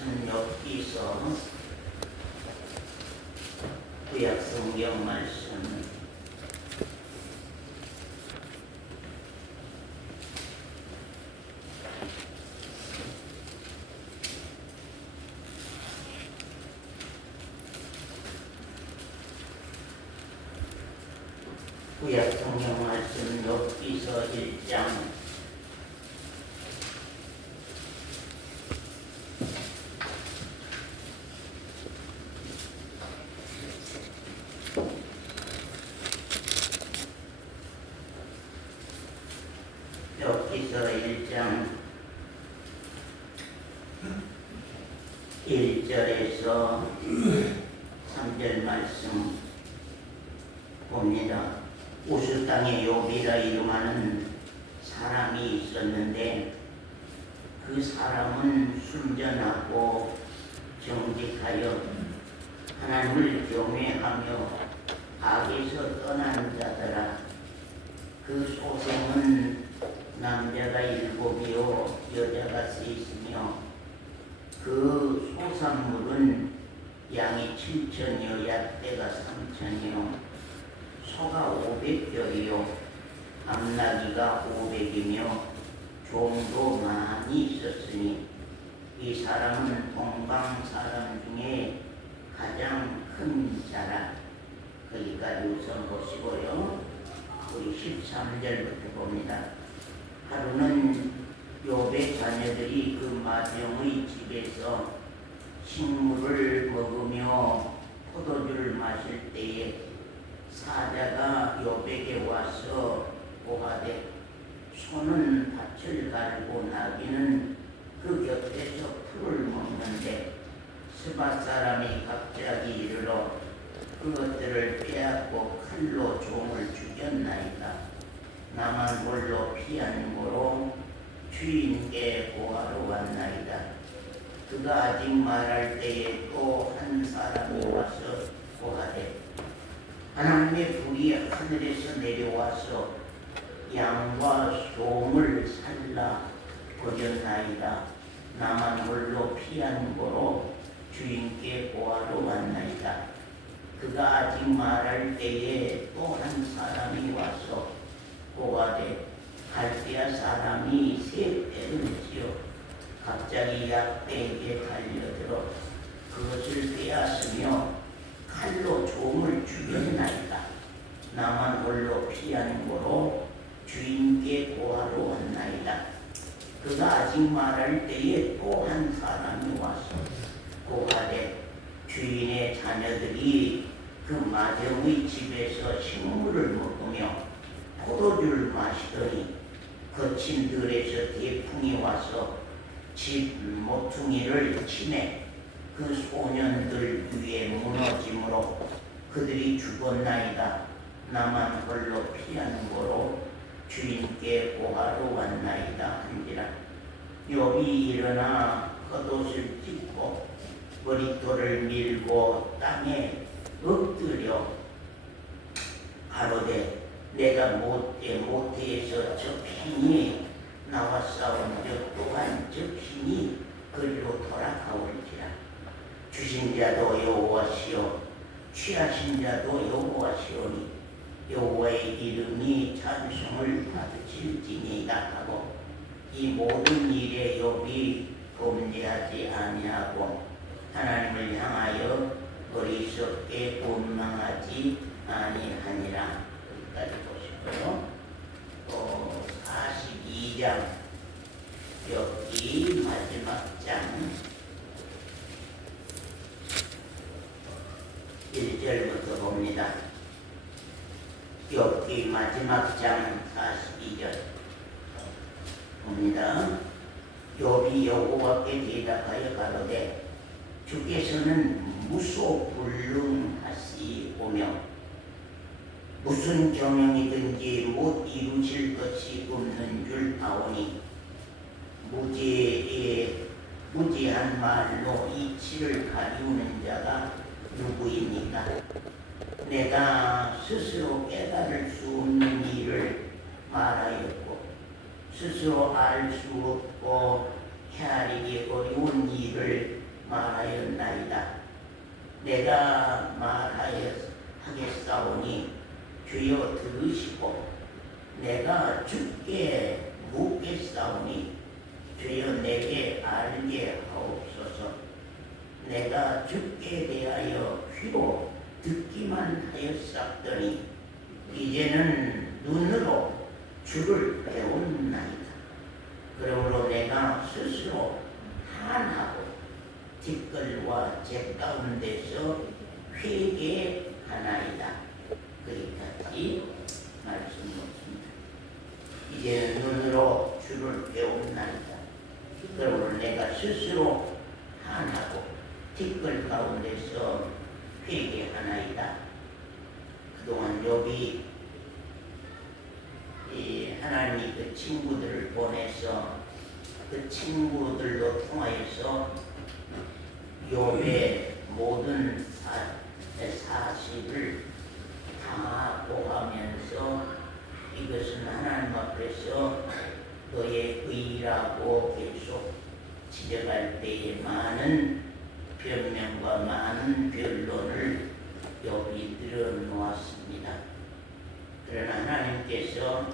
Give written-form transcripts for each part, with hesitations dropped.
말씀 엽기서 구약 성경 말씀 구약 성경 말씀 엽기서 1장 엽기서 1장 1절에서 3절 말씀 봅니다. 우스 땅에 욥이라 이름하는 사람이 있었는데 그 사람은 순전하고 정직하여 하나님을 경외하며 악에서 떠난 자더라. 그 소생은 남자가 7이요 여자가 3이며 그 소산물은 양이 7천이요 약대가 3천이요 소가 500뼈이요 암나귀가 500이며 종도 많이 있었으니 이 사람은 동방 사람 중에 가장 큰 자라. 거기까지 우선 보시고요. 우리 13절부터 봅니다. 하루는 욥의 자녀들이 그 마병의 집에서 식물을 먹으며 포도주를 마실 때에 사자가 욥에게 와서 고하되 소는 밭을 갈고 나귀는 그 곁에서 풀을 먹는데 스바 사람이 갑자기 이르러 그것들을 빼앗고 칼로 종을 죽였나이다. 나만 홀로 피한고로 주인께 고하러 왔나이다. 그가 아직 말할 때에 또 한 사람이 와서 고하되 하나님의 불이 하늘에서 내려와서 양과 소를 살라 버렸나이다. 나만 홀로 피한고로 주인께 고하러 왔나이다. 그가 아직 말할 때에 또 한 사람이 와서 고하되 갈대아 사람이 3배를 지어 갑자기 약대에게 달려들어 그것을 빼앗으며 칼로 종을 죽였나이다. 나만 홀로 피한고로 주인께 고하러 왔나이다. 그가 아직 말할 때에 또 한 사람이 와서 고하되 주인의 자녀들이 그 마병의 집에서 식물을 먹으며 포도주를 마시더니 거친 들에서 대풍이 와서 집 모퉁이를 치매 그 소년들 위에 무너짐으로 그들이 죽었나이다. 나만 홀로 피한고로 주인께 고하러 왔나이다 한지라. 욥이 일어나 겉옷을 찢고 머리털을 밀고 땅에 엎드려 가로되 내가 모태에서 저 핀이 나와 싸운 적 또한 저 핀이 그리로 돌아가올지라. 주신 자도 여호와시요 취하신 자도 여호와시오니 여호와의 이름이 찬송을 받으실지니이다 하고 이 모든 일에 욥이 범죄하지 아니하고 하나님을 향하여 어리석게 원망하지 아니하니라. 여기까지 보시고요. 또 42장 여기 마지막 장 1절부터 봅니다. 여기 마지막 장 42절 봅니다. 욥이 여호와께 대답하여 가로되 주께서는 무소불능하시오며 무슨 경영이든지 못 이루실 것이 없는 줄 아오니 무지한 말로 이치를 가리우는 자가 누구입니까? 내가 스스로 깨달을 수 없는 일을 말하였고 스스로 알 수 없고 헤아리기 어려운 일을 말하였나이다. 내가 하겠사오니 주여 들으시고 내가 주께 묻겠사오니 주여 내게 알게 하옵소서. 내가 주께 대하여 귀로 듣기만 하였사더니 이제는 눈으로 주를 배웠나이다. 그러므로 내가 스스로 한하고 티끌과 재 가운데서 회개하나이다. 거기까지 말씀 놓습니다. 이제 눈으로 주를 배웠나이다. 그러므로 내가 스스로 한하고 티끌 가운데서 회개하나이다. 그동안 욥이 하나님이 그 친구들을 보내서 그 친구들로 통하여서 욥의 모든 사실을 다 보하면서 이것은 하나님 앞에서 너의 의라고 계속 지적할 때에 많은 변명과 많은 변론을 욥이 들어놓았습니다. 그러나 하나님께서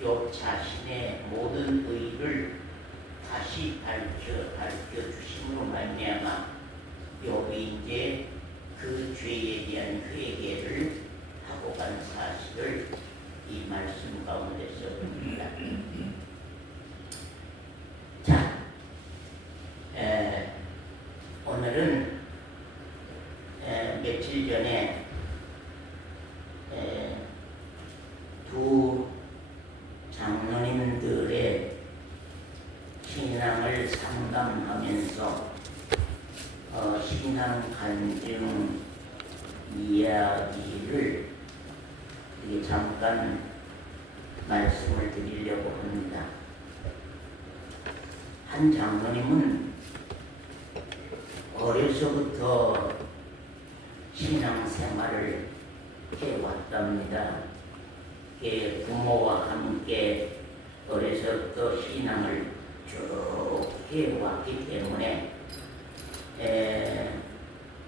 욥 자신의 모든 의를 다시 밝혀주심으로 말미암아 욥이 이제 그 죄에 대한 회개를 하고 간 사실을 이 말씀 가운데서 봅니다. 자, 오늘은 며칠 전에 두 장로님들의 신앙을 상담하면서 신앙 간증 이야기를 잠깐 말씀을 드리려고 합니다. 한 장로님은 어려서부터 신앙생활을 해왔답니다. 부모와 함께 어려서부터 신앙을 쭉 해왔기 때문에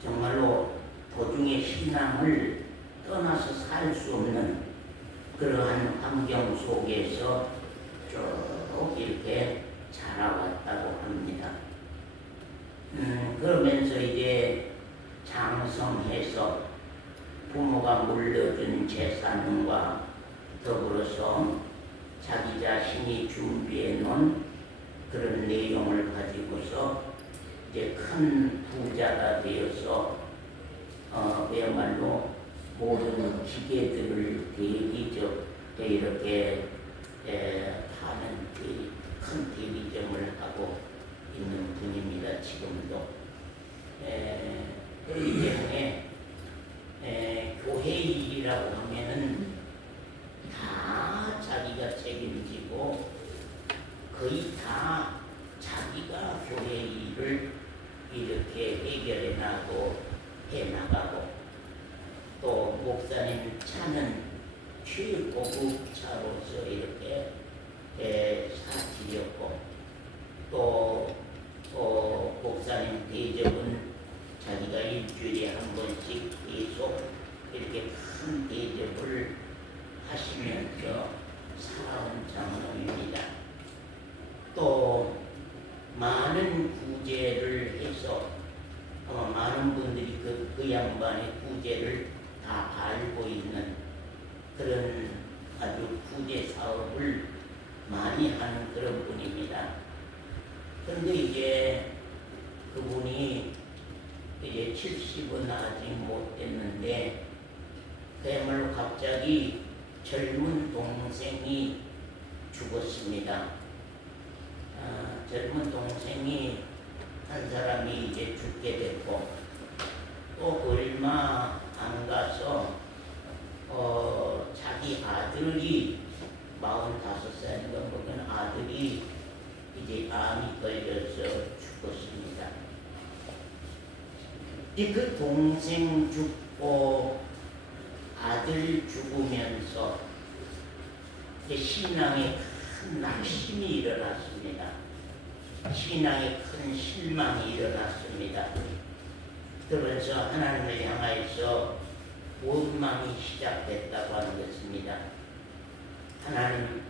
정말로 도중에 신앙을 떠나서 살 수 없는 그러한 환경 속에서 쭉 이렇게 자라왔다고 합니다. 그러면서 이제 장성해서 부모가 물려준 재산과 더불어서 자기 자신이 준비해 놓은 그런 내용을 가지고서 이제 큰 부자가 되어서 그야말로 모든 기계들을 대리적 이렇게 하는 큰 대리점을 하고 있는 분입니다. 지금도. 그렇기 때문에 교회 일이라고 하면은 다 자기가 책임지고 거의 다 자기가 교회 일을 이렇게 해결해 나가고 해나가고 또 목사님 차는 최고급 차로서 이렇게 사지렸고 또 목사님 대접은 자기가 일주일에 한 번씩 계속 이렇게 큰 대접을 하시면서 살아온 장로입니다. 또 많은 구제를 해서 많은 분들이 그 양반의 구제를 다 알고 있는 그런 아주 구제 사업을 많이 하는 그런 분입니다. 그런데 이제 그분이 이제 70은 아직 못 됐는데 그야말로 갑자기 젊은 동생이 죽었습니다. 젊은 동생이 한 사람이 이제 죽게 됐고 또 얼마 안 가서 자기 아들이 45살인가 보면 아들이 이제 암이 걸려서 죽었습니다. 그 동생 죽고 아들 죽으면서 신앙에 큰 낙심이 일어났습니다. 신앙에 큰 실망이 일어났습니다. 그러면서 하나님을 향하여서 원망이 시작됐다고 하는 것입니다. 하나님,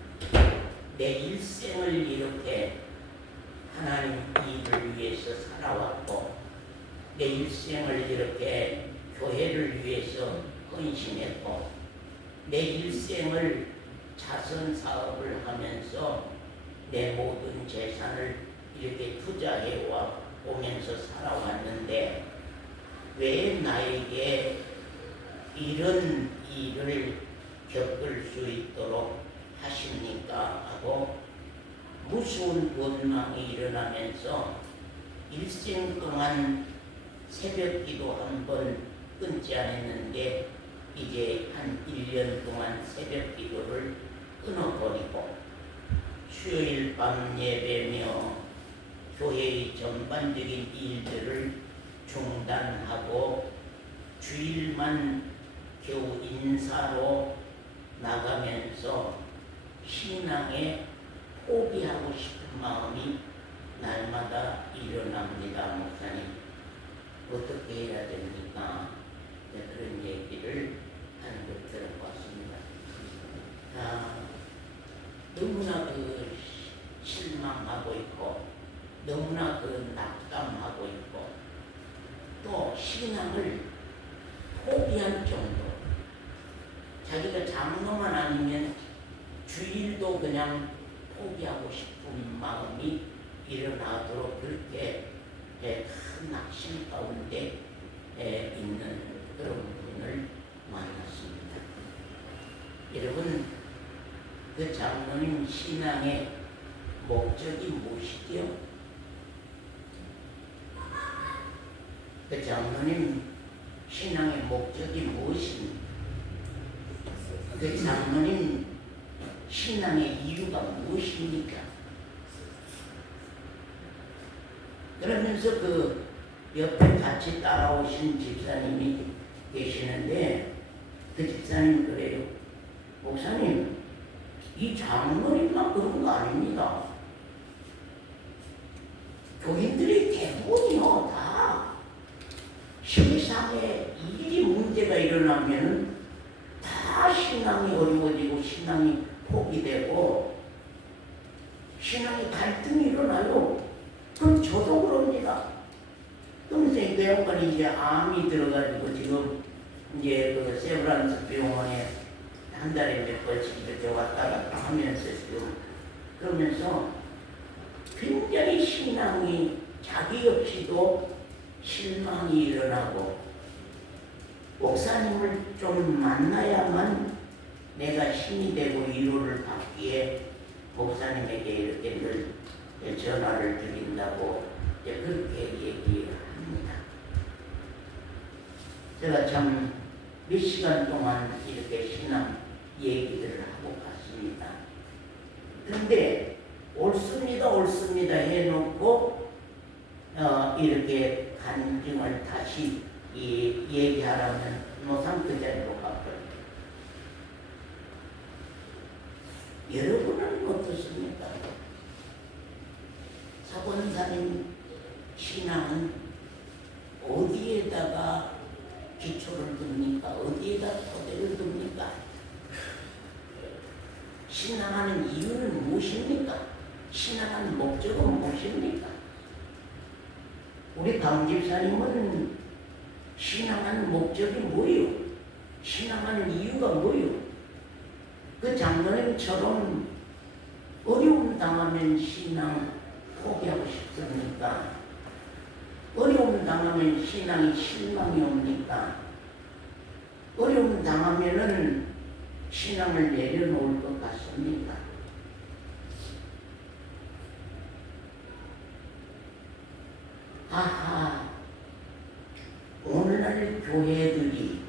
내 일생을 이렇게 하나님 일을 위해서 살아왔고, 내 일생을 이렇게 교회를 위해서 헌신했고, 내 일생을 자선 사업을 하면서 내 모든 재산을 이렇게 투자해 오면서 살아왔는데 왜 나에게 이런 일을 겪을 수 있도록 하십니까? 하고 무서운 원망이 일어나면서 일생 동안 새벽기도 한 번 끊지 않았는데 이제 한 1년 동안 새벽기도를 끊어버리고 수요일 밤 예배며 교회의 전반적인 일들을 중단하고 주일만 겨우 인사로 나가면서 신앙에 포기하고 싶은 마음이 날마다 일어납니다. 목사님, 어떻게 해야 됩니까? 그런 얘기를 하는 걸 들어봤습니다. 너무나 실망하고 있고 너무나 낙담하고 있고 또 신앙을 포기할 정도, 자기가 장로만 아니면 주일도 그냥 포기하고 싶은 마음이 일어나도록 그렇게 큰 낙심 가운데 있는 그런 분을 만났습니다. 여러분, 그 장로님 신앙의 목적이 무엇이죠? 그 장로님 신앙의 목적이 무엇입니까? 그 장로님 신앙의 이유가 무엇입니까? 그러면서 그 옆에 같이 따라오신 집사님이 계시는데 그 집사님 그래요. 목사님, 이 장로님만 그런 거 아닙니다. 교인들이 대부분이요 다 세상에 일이 문제가 일어나면 다 신앙이 어려워지고 신앙이 포기되고 신앙의 갈등이 일어나요. 그럼 저도 그럽니다. 그러면서 그 양반이 이제 암이 들어가지고 지금 이제 그 세브란스 병원에 한 달에 몇 번씩 이렇게 왔다 갔다 하면서 지금 그러면서 굉장히 신앙이 자기 없이도 실망이 일어나고 목사님을 좀 만나야만 내가 힘이 되고 위로를 받기에 목사님에게 이렇게 늘 전화를 드린다고 그렇게 얘기합니다. 제가 참 몇 시간 동안 이렇게 신앙 얘기들을 하고 갔습니다. 그런데 옳습니다 해놓고 이렇게 간증을 다시 얘기하라면 노상 그 자리로 가버립니다. 여러분은 어떻습니까? 사본사님 신앙은 어디에다가 기초를 둡니까? 어디에다 토대를 둡니까? 신앙하는 이유는 무엇입니까? 신앙하는 목적은 무엇입니까? 우리 강 집사님은 신앙하는 목적이 뭐예요? 신앙하는 이유가 뭐예요? 그 장로님처럼 어려움 당하면 신앙 포기하고 싶습니까? 어려움 당하면 신앙이 실망이 옵니까? 어려움 당하면은 신앙을 내려놓을 것 같습니까? 아하, 오늘날 교회들이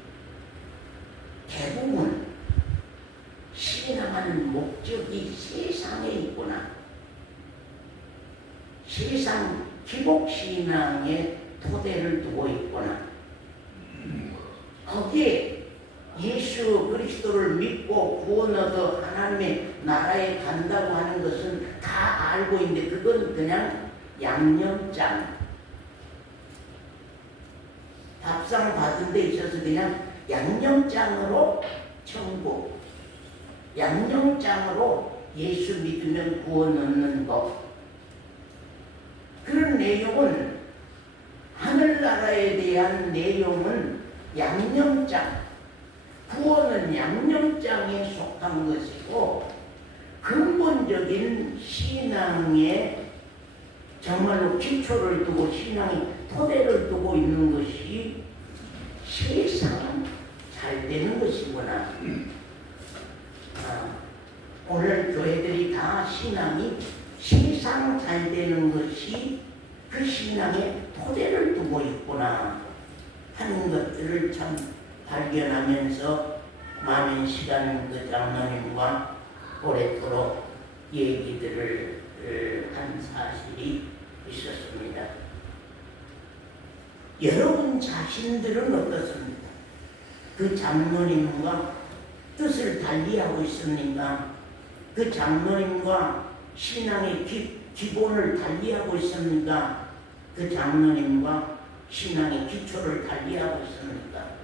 대부분 신앙하는 목적이 세상에 있구나. 세상 기복신앙의 토대를 두고 있구나. 거기에 예수 그리스도를 믿고 구원 얻어 하나님의 나라에 간다고 하는 것은 다 알고 있는데 그건 그냥 양념장. 밥상 받은 데 있어서 그냥 양념장으로 천국, 양념장으로 예수 믿으면 구원 얻는 법. 그런 내용은 하늘나라에 대한 내용은 양념장, 구원은 양념장에 속한 것이고 근본적인 신앙의 정말로 기초를 두고 신앙의 토대를 두고 있는 것이 세상 잘 되는 것이구나. 오늘 교회들이 다 신앙이 세상 잘 되는 것이 그 신앙의 토대를 두고 있구나 하는 것들을 참 발견하면서 많은 시간 그 장로님과 오래도록 얘기들을 한 사실이 있었습니다. 여러분 자신들은 어떻습니까? 그 장로님과 뜻을 달리하고 있습니까? 그 장로님과 신앙의 기본을 달리하고 있습니까? 그 장로님과 신앙의 기초를 달리하고 있습니까?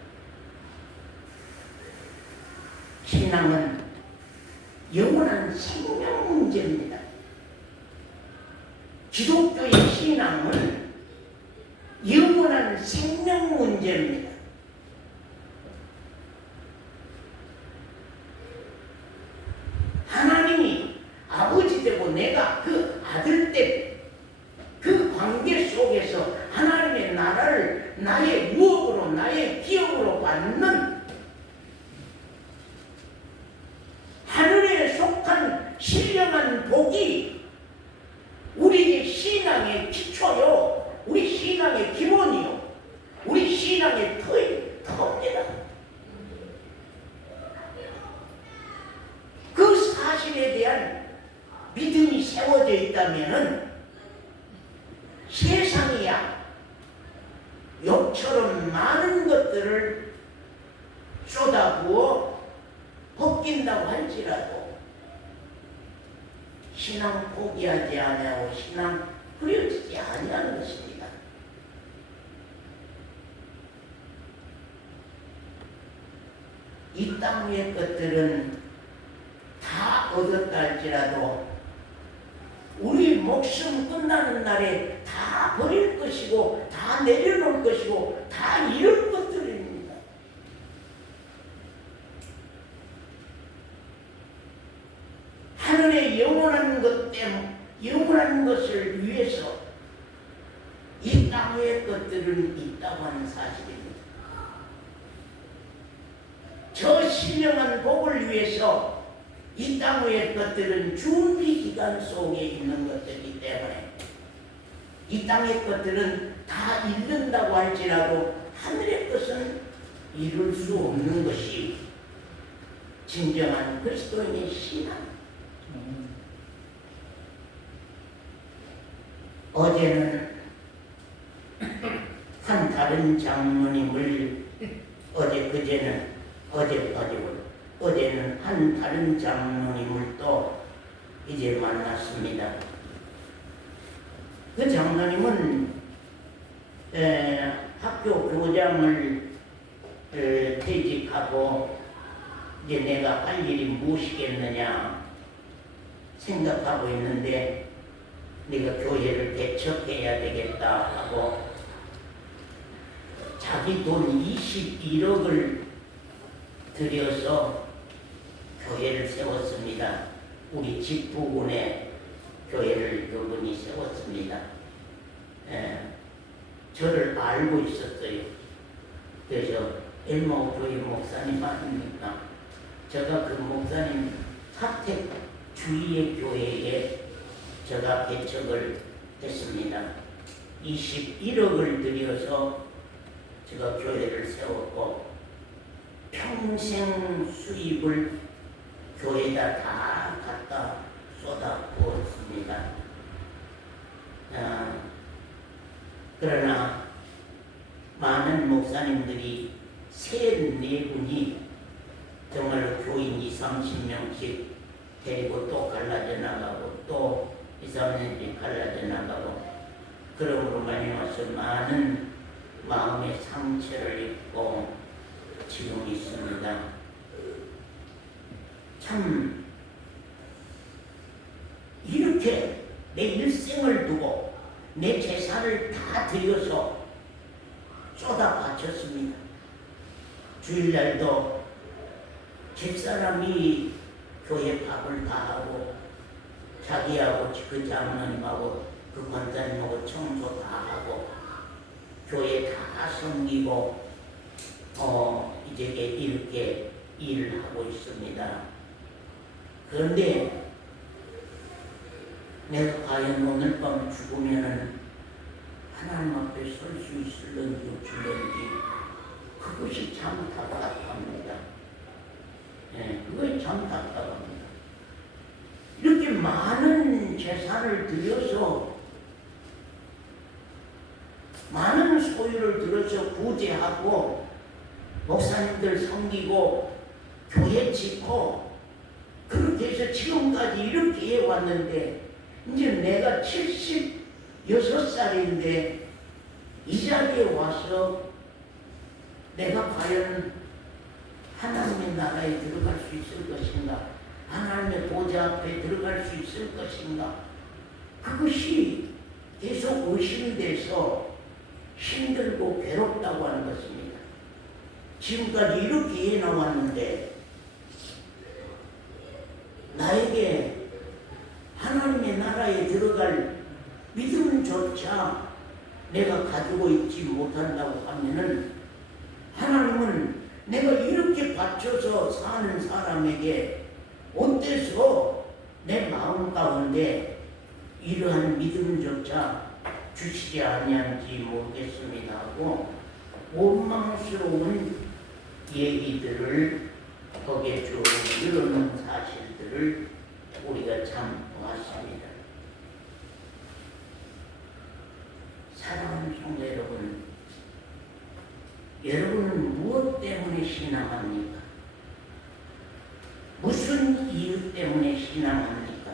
신앙은 영원한 생명 문제입니다. 기독교의 신앙은 영원한 생명 문제입니다. 하나님이 아버지 되고 내가 그 아들 때 그 관계 속에서 하나님의 나라를 나의 유업으로 나의 기업으로 받는 하늘에 속한 신령한 복이 우리의 신앙의 기초요, 우리 신앙의 기본이요, 우리 신앙의 터입니다. 그 사실에 대한 믿음이 세워져 있다면은 세상이야 욕처럼 많은 것들을 쏟아부어 벗긴다고 할지라도 신앙 포기하지 아니하고 신앙 흐려지지 아니하는 것입니다. 이 땅 위의 것들은 다 얻었다 할지라도 우리 목숨 끝나는 날에 다 버릴 것이고 다 내려놓을 것이고 다 잃을 것들입니다. 하늘의 영원한 것 때문에 영원한 것을 위해서 이 땅의 것들은 있다고 하는 사실입니다. 저 신령한 복을 위해서 이 땅 위의 것들은 준비 기간 속에 있는 것들이기 때문에 이 땅의 것들은 다 잃는다고 할지라도 하늘의 것은 이룰 수 없는 것이 진정한 그리스도인의 신앙. 어제는 한 다른 장로님을 어제는 한 다른 장로님을 또 이제 만났습니다. 그 장로님은 학교 교장을 퇴직하고 이제 내가 할 일이 무엇이겠느냐 생각하고 있는데 내가 교회를 개척해야 되겠다 하고 자기 돈 21억을 들여서 교회를 세웠습니다. 우리 집 부근에 교회를 그분이 세웠습니다. 저를 알고 있었어요. 그래서 엘마오 교회 목사님 아닙니까? 제가 그 목사님 사택 주위의 교회에 제가 개척을 했습니다. 21억을 들여서 제가 교회를 세웠고 평생 수입을 교회에다 다 갖다 쏟아부었습니다. 그러나 많은 목사님들이 3-4분이 정말로 교인 20-30명씩 데리고 또 갈라져 나가고 또 2-3년씩 갈라져 나가고 그러므로 말미암아서 많은 마음의 상처를 입고 지금 있습니다. 참 이렇게 내 일생을 두고 내 재산을 다 들여서 쏟아 바쳤습니다. 주일날도 집사람이 교회 밥을 다 하고 자기하고 그 장로님하고 그 권사님하고 청소 다 하고 교회 다 섬기고 이제 이렇게 일을 하고 있습니다. 그런데 내가 과연 오늘 밤 죽으면은 하나님 앞에 설 수 있을런지 없을런지 그것이 참 답답합니다. 그것이 참 답답합니다. 이렇게 많은 재산을 들여서 많은 소유를 들여서 부재하고 목사님들 섬기고 교회 짓고 그렇게 해서 지금까지 이렇게 해왔는데 이제 내가 76살인데 이 자리에 와서 내가 과연 하나님의 나라에 들어갈 수 있을 것인가, 하나님의 보좌 앞에 들어갈 수 있을 것인가, 그것이 계속 의심돼서 힘들고 괴롭다고 하는 것입니다. 지금까지 이렇게 해나왔는데 나에게 하나님의 나라에 들어갈 믿음조차 내가 가지고 있지 못한다고 하면은 하나님은 내가 이렇게 바쳐서 사는 사람에게 어때서 내 마음 가운데 이러한 믿음조차 주시지 아니한지 모르겠습니다 하고 원망스러운 얘기들을 거기에 쭉 이루는 사실들을 우리가 참 보았습니다. 사랑하는 성도 여러분, 여러분은 무엇 때문에 신앙합니까? 무슨 이유 때문에 신앙합니까?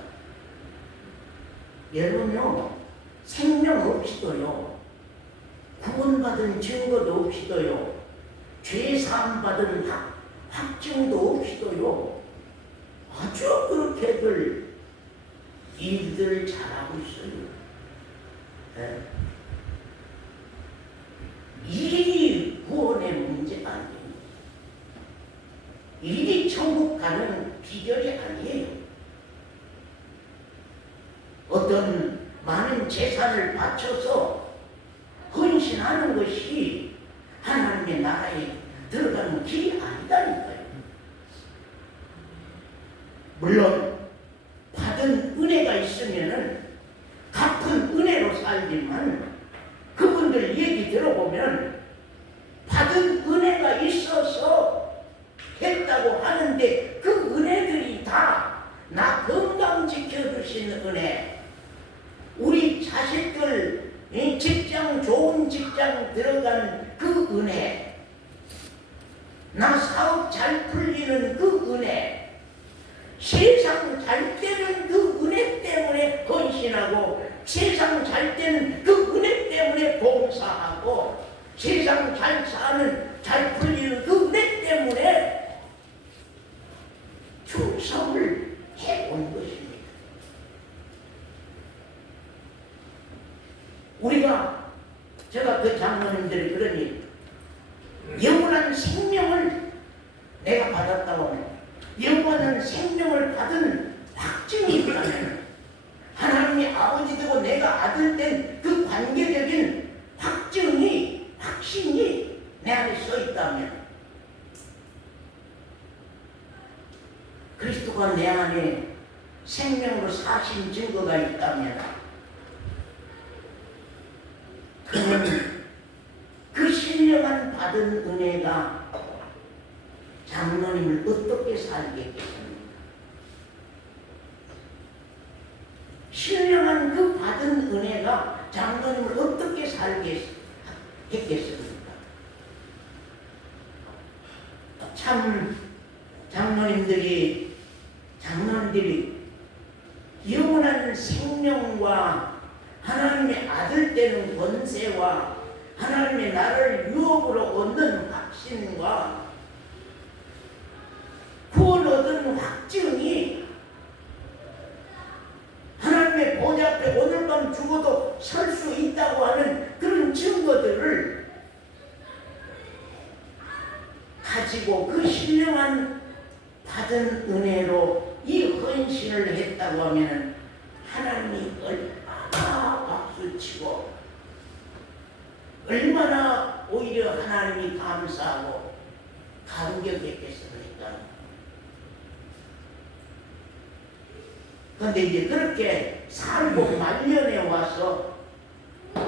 여러분요, 생명 없이도요, 구원받은 증거도 없이도요, 죄사함 받은 확증도 없이도요, 아주 그렇게들 일들을 잘하고 있어요. 일이 구원의 문제가 아니에요. 일이 천국 가는 비결이 아니에요. 어떤 많은 재산을 바쳐서 헌신하는 것이 하나님의 나라에 들어가는 길이 아니다니까요. 물론 받은 은혜가 있으면은 갚은 은혜로 살지만 그분들 얘기 들어보면 받은 은혜가 있어서 했다고 하는데 그 은혜들이 다 나 건강 지켜주시는 은혜, 우리 자식들 직장 좋은 직장 들어간 그 은혜, 나 사업 잘 풀리는 그 은혜, 세상 잘 되는 그 은혜 때문에 헌신하고 세상 잘 되는 그 은혜 때문에 봉사하고 세상 잘 사는 잘 풀리는 그 은혜 때문에 충성을 해온 것입니다. 제가 그 장로님들이 그러니 영원한 생명을 내가 받았다고 합니다. 영원한 생명을 받은 확증이 있다면 하나님이 아버지 되고 내가 아들 된 그 관계적인 확증이, 확신이 내 안에 써 있다면, 그리스도가 내 안에 생명으로 사신 증거가 있다면, 그는 그 신령한 받은 은혜가 장로님을 어떻게 살게 했겠습니까? 신령한 그 받은 은혜가 장로님을 어떻게 살게 했겠습니까? 참 장로님들이 영원한 생명과 하나님의 아들 되는 권세와 하나님의 나를 유업으로 얻는 확신과 구원 얻은 확증이 하나님의 보좌 앞에 오늘 밤 죽어도 설 수 있다고 하는 그런 증거들을 가지고 그 신령한 받은 은혜로 이 헌신을 했다고 하면 하나님이 얼마나 박수치고 얼마나 오히려 하나님이 감사하고 감격했겠습니까? 그런데 이제 그렇게 살고 말년에 와서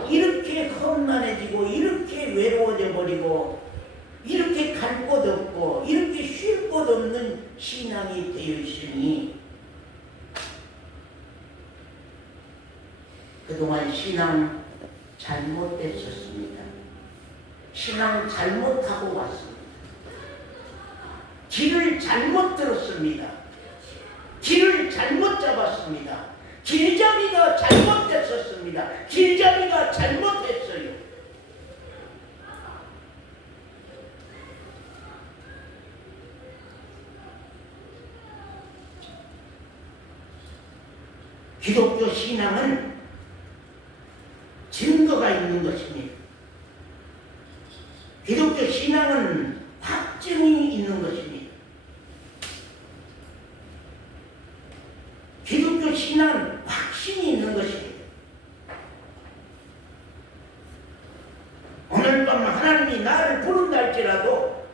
이렇게 험난해지고 이렇게 외로워져 버리고 이렇게 갈 곳 없고 이렇게 쉴 곳 없는 신앙이 되어 있으니 그동안 신앙 잘못됐었습니다. 신앙 잘못하고 왔습니다. 길을 잘못 들었습니다. 길을 잘못 잡았습니다. 길잡이가 잘못됐었습니다. 길잡이가 잘못했어요. 기독교 신앙은 증거가 있는 것입니다. 기독교 신앙은 확증이 있는 것입니다. 기독교 신앙은 확신이 있는 것입니다. 오늘 밤 하나님이 나를 부른다 할지라도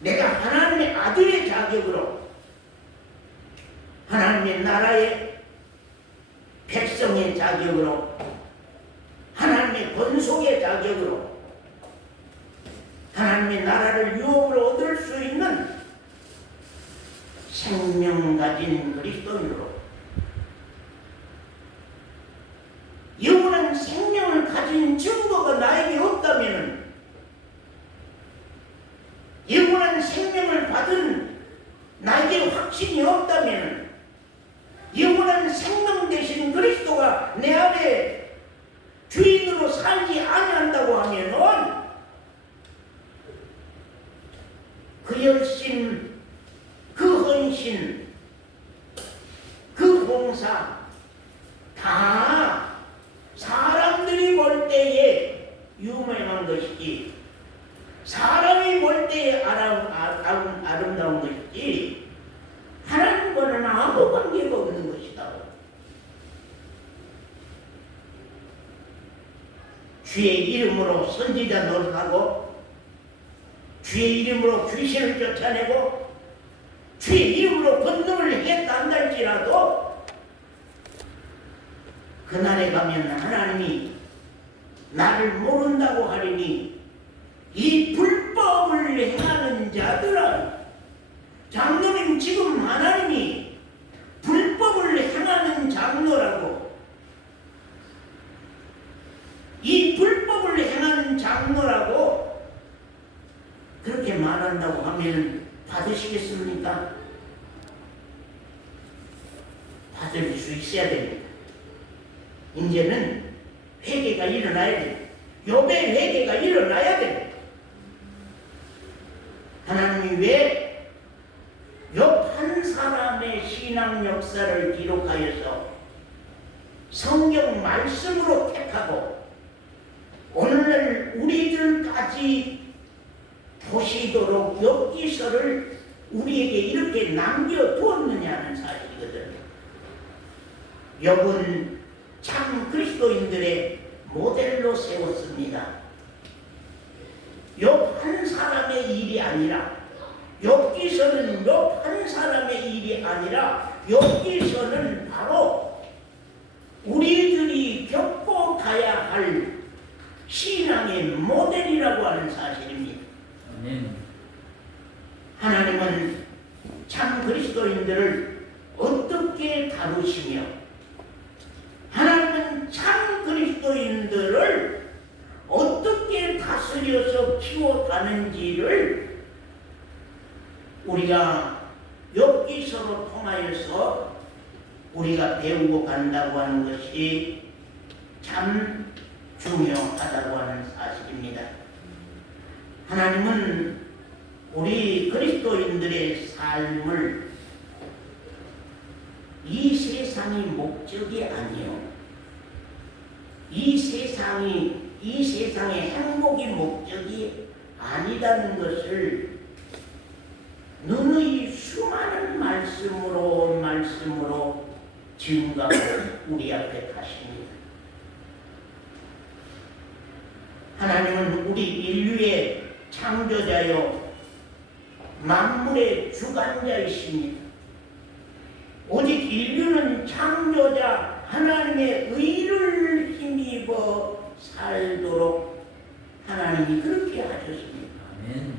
내가 하나님의 아들의 자격으로 하나님의 나라의 백성의 자격으로 하나님의 권속의 자격으로 하나님의 나라를 유업으로 얻을 수 있는 생명 가진 그리스도인으로 영원한 생명을 가진 증거가 나에게 없다면 영원한 생명을 받은 나에게 확신이 없다면 영원한 생명 되신 그리스도가 내 안에 주인으로 살지 아니한다고 하면은 그 열심, 그 헌신, 그 봉사 다 사람들이 볼 때에 유명한 것이지 사람이 볼 때에 아름다운 것이지 하나님과는 아무 관계가 없는 것이다. 주의 이름으로 선지자 노릇하고 주의 이름으로 귀신을 쫓아내고 주의 이름으로 권능을 했다 한달지라도 그날에 가면 하나님이 나를 모른다고 하리니 이 불법을 행하는 자들아, 장로님 지금 하나님이 불법을 행하는 장로라고, 이 불법을 행하는 장로라고 그렇게 말한다고 하면 받으시겠습니까? 받을 수 있어야 됩니다. 이제는 회개가 일어나야 됩니다. 욥의 회개가 일어나야 됩니다. 하나님이 왜 욥 한 사람의 신앙 역사를 기록하여서 성경 말씀으로 택하고 오늘날 우리들까지 보시도록 욥기서를 우리에게 이렇게 남겨두었느냐는 사실이거든요. 욥은 참 그리스도인들의 모델로 세웠습니다. 욥 한 사람의 일이 아니라, 욥기서는 욥 한 사람의 일이 아니라 욥기서는 바로 우리들이 겪고 가야 할 신앙의 모델이라고 하는 사실입니다. 아멘. 하나님은 참 그리스도인들을 어떻게 다루시며 하나님은 참 그리스도인들을 어떻게 다스려서 키워가는지를 우리가 욥기서로 통하여서 우리가 배우고 간다고 하는 것이 참 중요하다고 하는 사실입니다. 하나님은 우리 그리스도인들의 삶을 이 세상이 목적이 아니요, 이 세상의 행복이 목적이 아니라는 것을 누누이 수많은 말씀으로 증거하고 우리 앞에 하십니다. 하나님은 우리 인류의 창조자요 만물의 주관자이십니다. 오직 인류는 창조자 하나님의 의를 힘입어 살도록 하나님이 그렇게 하셨습니다. 아멘.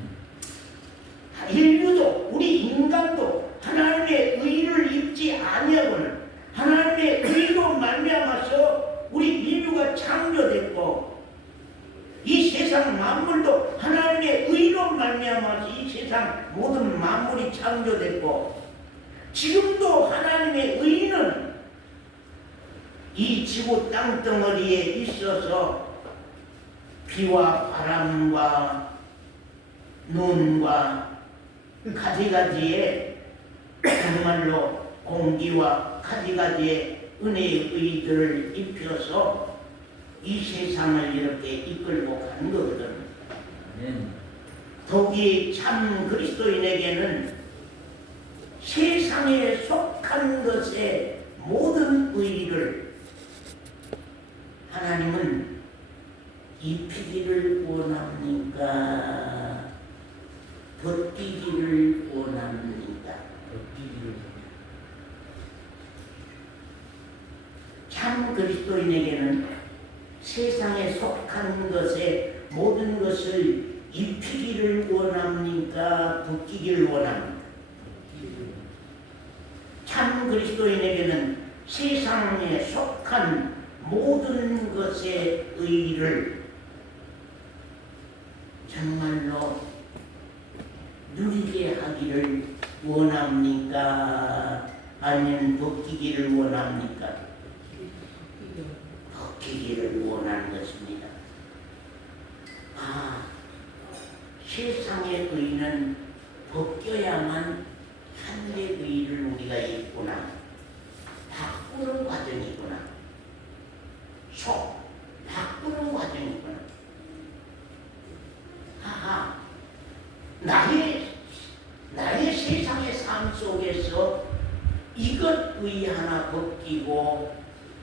인류도 우리 인간도 하나님의 의를 입지 아니하고는 하나님의 의로 말미암아서 우리 인류가 창조됐고 이 세상 만물도 하나님의 의로 말미암아서 이 세상 모든 만물이 창조됐고 지금도 하나님의 의는 이 지구 땅덩어리에 있어서 비와 바람과 눈과 가지가지의 정말로 공기와 가지가지의 은혜의 의들을 입혀서 이 세상을 이렇게 이끌고 간 거거든. 더욱이 참 그리스도인에게는 세상에 속한 것의 모든 의를 하나님은 입히기를 원합니까? 벗기기를 원합니까? 참 그리스도인에게는 세상에 속한 것의 모든 것을 입히기를 원합니까? 벗기기를 원합니까? 참 그리스도인에게는 세상에 속한 모든 것의 의를 정말로 누리게 하기를 원합니까? 아니면 벗기기를 원합니까? 벗기기를 원하는 것입니다. 세상의 의는 벗겨야만 하늘의 의를 우리가 입구나. 바꾸는 과정이구나. 바꾸는 과정이구나. 나의 세상의 삶 속에서 이것 의 하나 벗기고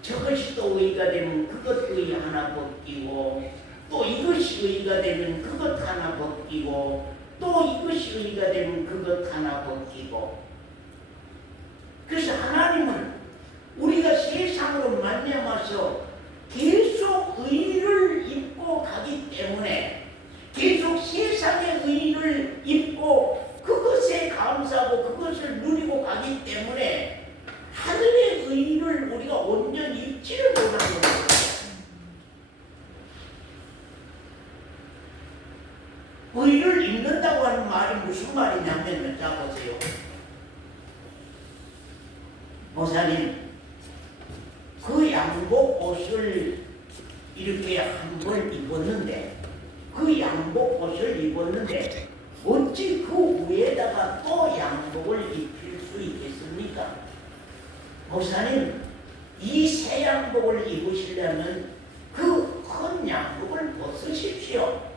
저것이 또 의가 되면 그것 의 하나 벗기고 또 이것이 의가 되면 그것 하나 벗기고 또 이것이 의가 되면 그것 하나 벗기고. 그래서 하나님은 우리가 세상으로 말미암아서 계속 의를 입고 가기 때문에 계속 세상의 의를 입고 그것에 감사하고 그것을 누리고 가기 때문에 하늘의 의를 우리가 온전히 입지를 못하는 거예요. 의를 입는다고 하는 말이 무슨 말이냐면, 자 보세요. 목사님, 그 양복 옷을 이렇게 한 번 입었는데, 그 양복 옷을 입었는데 어찌 그 위에다가 또 양복을 입힐 수 있겠습니까? 목사님, 이 새 양복을 입으시려면 그 큰 양복을 벗으십시오.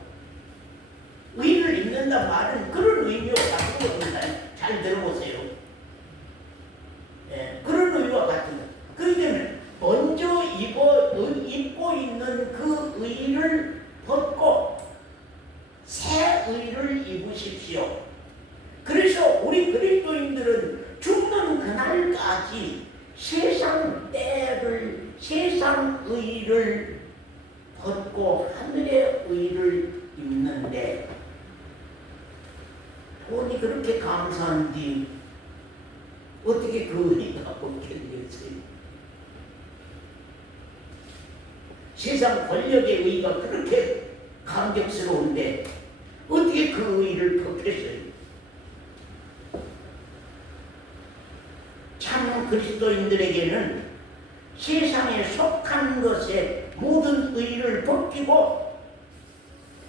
의를 입는다 말은 그런 의미와 같은 겁니다. 잘 들어보세요. 그런 의미와 같은 것. 그렇기 때문에 먼저 입고 있는 그 의를 벗고 새 의를 입으십시오. 그래서 우리 그리스도인들은 죽는 그날까지 세상 때를, 세상 의를 벗고 하늘의 의를 입는데, 돈이 그렇게 감사한 뒤 어떻게 그 의가 벗겨지겠어요? 세상 권력의 의가 그렇게 감격스러운데 어떻게 그 의를 벗겠어요? 참 그리스도인들에게는 세상에 속한 것에 모든 의를 벗기고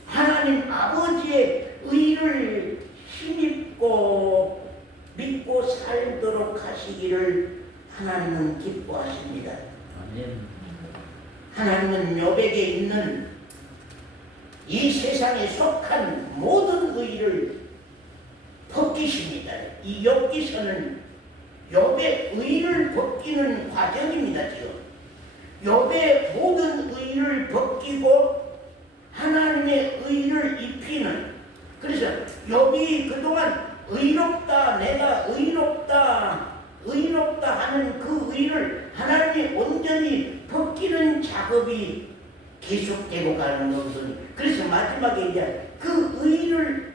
하나님 아버지의 의를 힘입고 믿고 살도록 하시기를 하나님은 기뻐하십니다. 하나님은 욥에게 있는 이 세상에 속한 모든 의를 벗기십니다. 이 욥기서는 욥의 의를 벗기는 과정입니다. 지금 욥의 모든 의를 벗기고 하나님의 의를 입히는, 그래서 욥이 그동안 의롭다, 내가 의롭다 하는 그 의를 하나님이 온전히 벗기는 작업이 계속되고 가는 것은, 그래서 마지막에 이제 그 의를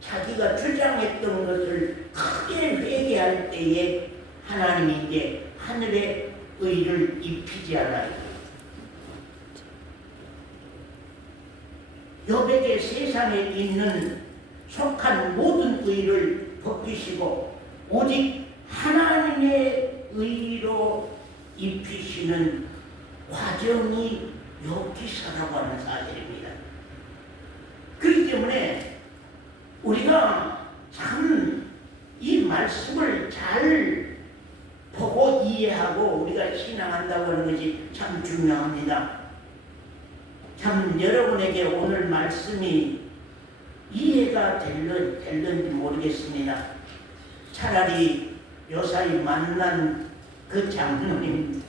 자기가 주장했던 것을 크게 회개할 때에 하나님이 이제 하늘의 의를 입히지 않아요. 욥에게 세상에 있는 속한 모든 의를 벗기시고 오직 하나님의 의로 입히시는 과정이 욥기서라고 하는 사실입니다. 그렇기 때문에 우리가 참 이 말씀을 잘 보고 이해하고 우리가 신앙한다고 하는 것이 참 중요합니다. 참 여러분에게 오늘 말씀이 이해가 될는지 모르겠습니다. 차라리 요사이 만난 그 장로님들이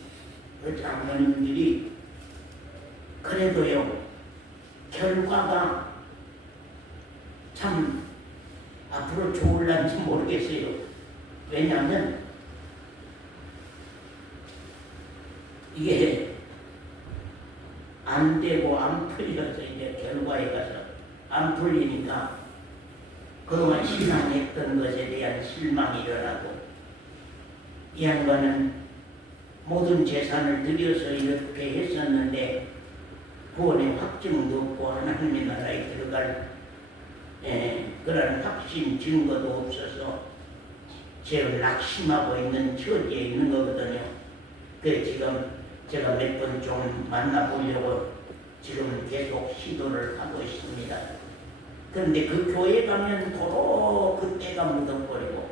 그래도요 결과가 참 앞으로 좋을란지 모르겠어요. 왜냐하면 이게 안 되고 안 풀려서 이제 결과에 가서 안 풀리니까 그동안 신앙했던 것에 대한 실망이 일어나고, 이 양반은 모든 재산을 들여서 이렇게 했었는데 구원의 확증도 없고 하나님의 나라에 들어갈 그런 확신 증거도 없어서 제일 낙심하고 있는 처지에 있는 거거든요. 그래서 지금 제가 몇 번 좀 만나보려고 지금 계속 시도를 하고 있습니다. 그런데 그 교회 가면 도로 그때가 묻어버리고,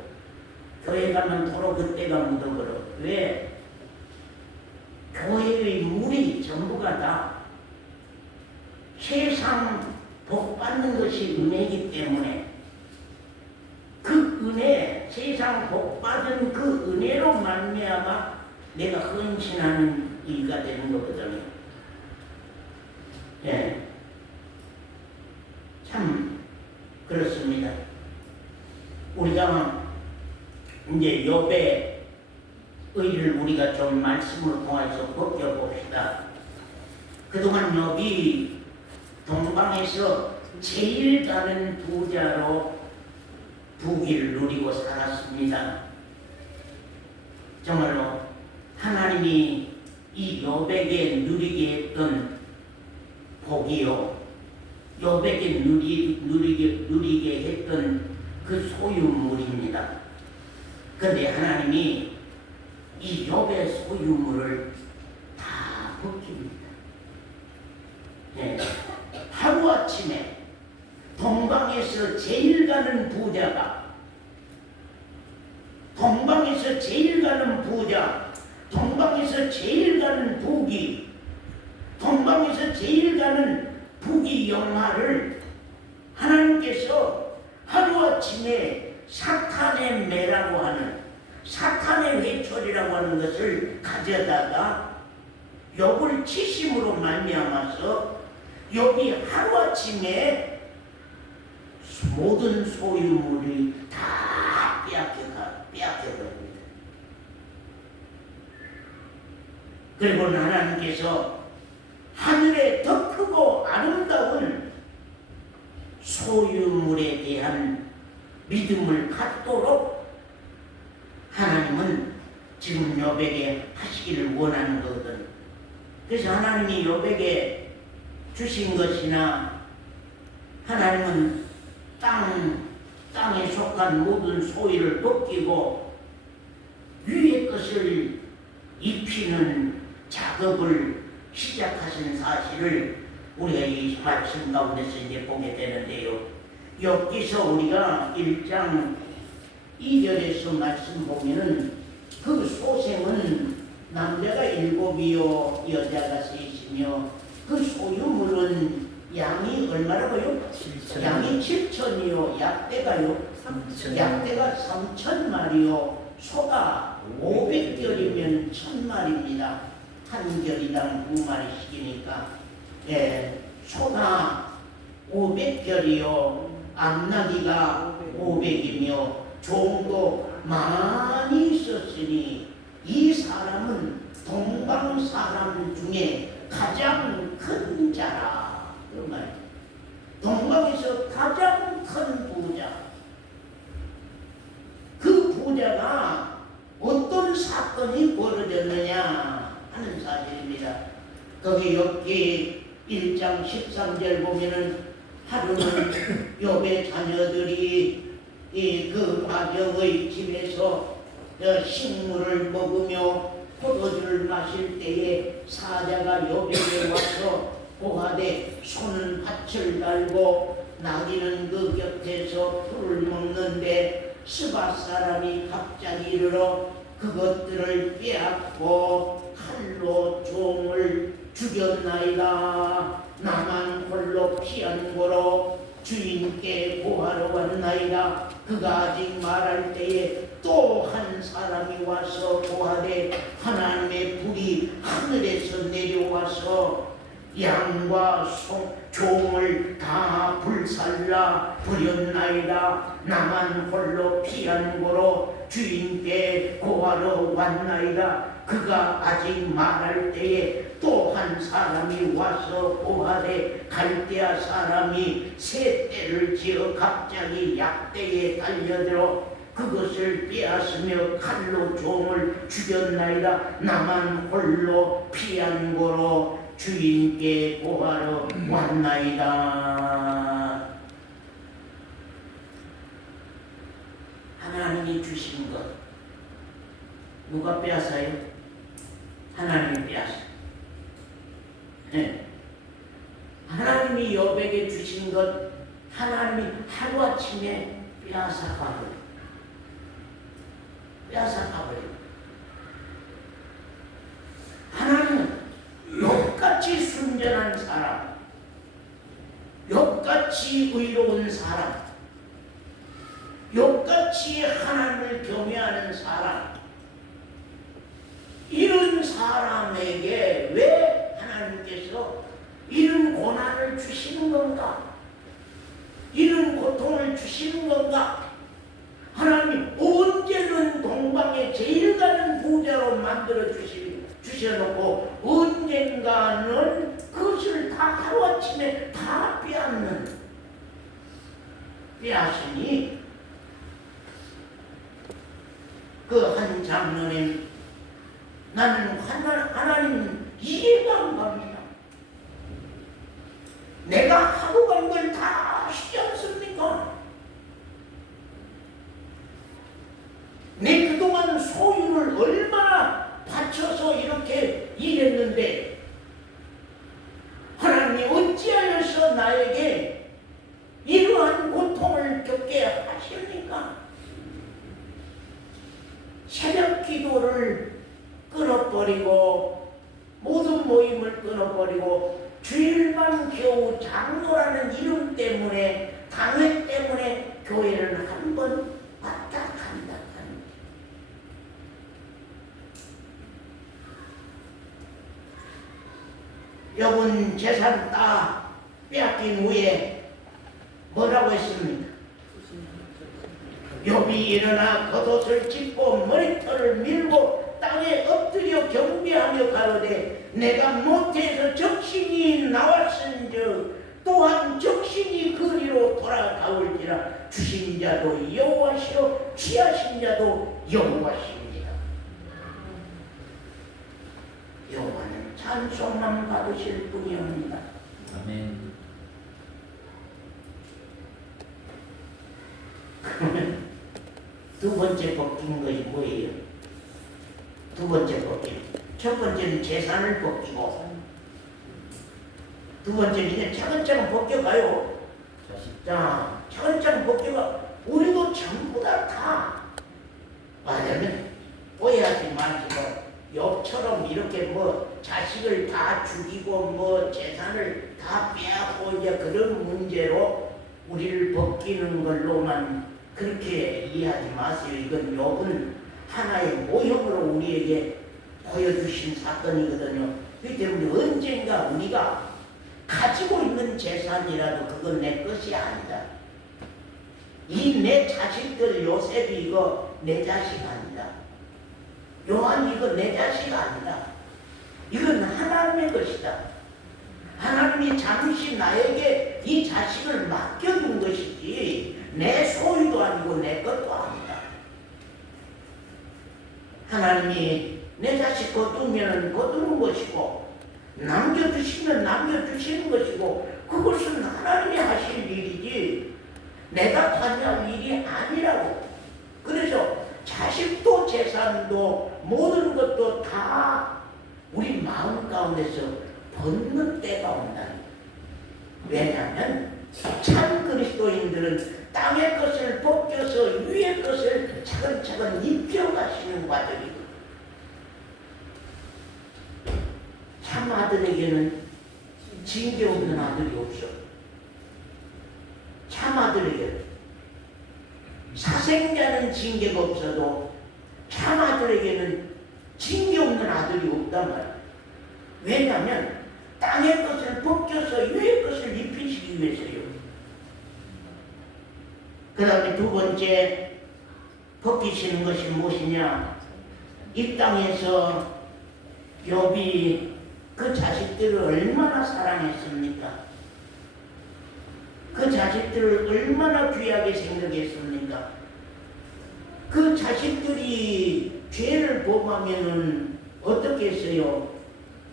교회 가면 도로 그때가 묻어버려. 왜? 교회의 물이 전부가 다 세상 복 받는 것이 은혜이기 때문에 그 은혜, 세상 복 받은 그 은혜로 말미암아 내가 헌신하는 일가 되는 거거든요. 예, 참 그렇습니다. 우리가 이제 욥의 의를 우리가 좀 말씀으로 통해서 벗겨봅시다. 그동안 욥이 동방에서 제일 다른 부자로 부귀를 누리고 살았습니다. 정말로 하나님이 이 욥에게 누리게 했던 복이요, 욥에게 누리게 했던 그 소유물입니다. 그런데 하나님이 이 욥의 소유물을 다 벗깁니다. 네. 하루아침에 동방에서 제일 가는 부자가, 동방에서 제일 가는 부자, 동방에서 제일 가는 부귀, 동방에서 제일 가는 부귀 영화를 하나님께서 하루아침에 사탄의 매라고 하는, 사탄의 회초리라고 하는 것을 가져다가 욥을 치심으로 말미암아서 욥이 하루아침에 모든 소유물이 다 빼앗겨버립니다. 그리고 하나님께서 하늘에 더 크고 아름다운 소유물에 대한 믿음을 갖도록 하나님은 지금 욥에게 하시기를 원하는 거거든요. 그래서 하나님이 욥에게 주신 것이나, 하나님은 땅에 속한 모든 소유를 벗기고 위의 것을 입히는 작업을 시작하신 사실을 우리가 이 말씀 가운데서 이제 보게 되는데요. 여기서 우리가 1장 2절에서 말씀 보면은 그 소생은 남자가 7이요 여자가 3이며 그 소유물은 양이 얼마라고요? 7천. 양이 7천이요 약대가요? 3천. 약대가 3,000마리요 소가 500결이면 1,000마리입니다. 한 결이당 2마리씩이니까 소가 500결이요 암나기가 500이며 종도 많이 있었으니 이 사람은 동방 사람 중에 가장 큰 자라. 그 말. 동방에서 가장 큰 부자. 그 부자가 어떤 사건이 벌어졌느냐 하는 사실입니다. 거기 여기 1장 13절 보면은 하루는 욥의 자녀들이 그 가정의 집에서 식물을 먹으며 포도주를 마실 때에 사자가 욥에게 와서 고하되 손은 밭을 달고 나귀는 그 곁에서 풀을 먹는데 스바 사람이 갑자기 이르러 그것들을 빼앗고 칼로 종을 죽였나이다. 나만 홀로 피한 고로 주인께 고하러 왔나이다. 그가 아직 말할 때에 또 한 사람이 와서 고하되 하나님의 불이 하늘에서 내려와서 양과 종을 다 불살라 버렸나이다. 나만 홀로 피한 고로 주인께 고하러 왔나이다. 그가 아직 말할 때에 또 한 사람이 와서 고하되 갈대아 사람이 새 떼를 지어 갑자기 약대에 달려들어 그것을 빼앗으며 칼로 종을 죽였나이다. 나만 홀로 피한 고로 주인께 고하러 왔나이다. 하나님이 주신 것 누가 빼앗아요? 하나님이 빼앗아요. 네. 하나님이 욥에게 주신 것 하나님이 하루아침에 빼앗아 가버려요. 빼앗아 가버려요. 하나님은 욥같이 순전한 사람, 욥같이 의로운 사람, 욥같이 하나님을 경외하는 사람, 이런 사람에게 왜 하나님께서 이런 고난을 주시는 건가? 이런 고통을 주시는 건가? 하나님 언제는 동방에 제일 가는 부자로 만들어 주셔놓고 언젠가는 그것을 다 하루아침에 다 빼앗으니 그 한 장로님 나는 하나님 이해가 안 갑니다. 내가 하고 간 걸 다 아시지 않습니까? 내 그동안 소유를 얼마나 바쳐서 이렇게 일했는데 하나님이 어찌하여서 나에게 이러한 고통을 겪게 하십니까? 새벽 기도를 끊어버리고 모든 모임을 끊어버리고 주일만 겨우 장로라는 이름 때문에 당회 때문에 교회를 한번 왔다 간다. 여분 재산 다 빼앗긴 후에 뭐라고 했습니까? 욥이 일어나 겉옷을 찢고 머리털을 밀고 땅에 엎드려 경배하며 가로되 내가 모태에서 적신이 나왔은즉 또한 적신이 그리로 돌아가올지라 주신 자도 여호와시요 취하신 자도 여호와십니다. 여호와는 찬송만 받으실 뿐이옵니다. 아멘. 그러면 두 번째 벗긴 것이 뭐예요? 두 번째 벗김 첫 번째는 재산을 벗기고, 두 번째는 이제 차근차근 벗겨가요. 자, 차근차근 벗겨가. 우리도 전부 다 말하면 오해하지 마시고, 욥처럼 이렇게 뭐 자식을 다 죽이고 뭐 재산을 다 빼앗고 이제 그런 문제로 우리를 벗기는 걸로만 그렇게 이해하지 마세요. 이건 욥은 하나의 모형으로 우리에게 보여주신 사건이거든요. 그렇기 때문에 언젠가 우리가 가지고 있는 재산이라도 그건 내 것이 아니다. 이 내 자식들 요셉이 이거 내 자식 아니다. 요한 이거 내 자식 아니다. 이건 하나님의 것이다. 하나님이 잠시 나에게 이 자식을 맡겨둔 것이지 내 소유도 아니고 내 것도 아니다. 하나님이 내 자식 거두면 거두는 것이고 남겨주시면 남겨주시는 것이고 그것은 하나님이 하실 일이지 내가 관여할 일이 아니라고. 그래서 자식도 재산도 모든 것도 다 우리 마음 가운데서 벗는 때가 온다. 왜냐하면 참 그리스도인들은 땅의 것을 벗겨서 위의 것을 차근차근 입혀가시는 과정이거든요. 참 아들에게는 징계 없는 아들이 없어. 참 아들에게는 사생자는 징계가 없어도 참 아들에게는 징계 없는 아들이 없단 말이야. 왜냐하면 땅의 것을 벗겨서 위의 것을 입히시기 위해서요. 그 다음에 두 번째 벗기시는 것이 무엇이냐? 이 땅에서 욥이 그 자식들을 얼마나 사랑했습니까? 그 자식들을 얼마나 귀하게 생각했습니까? 그 자식들이 죄를 범하면은 어떻게 했어요?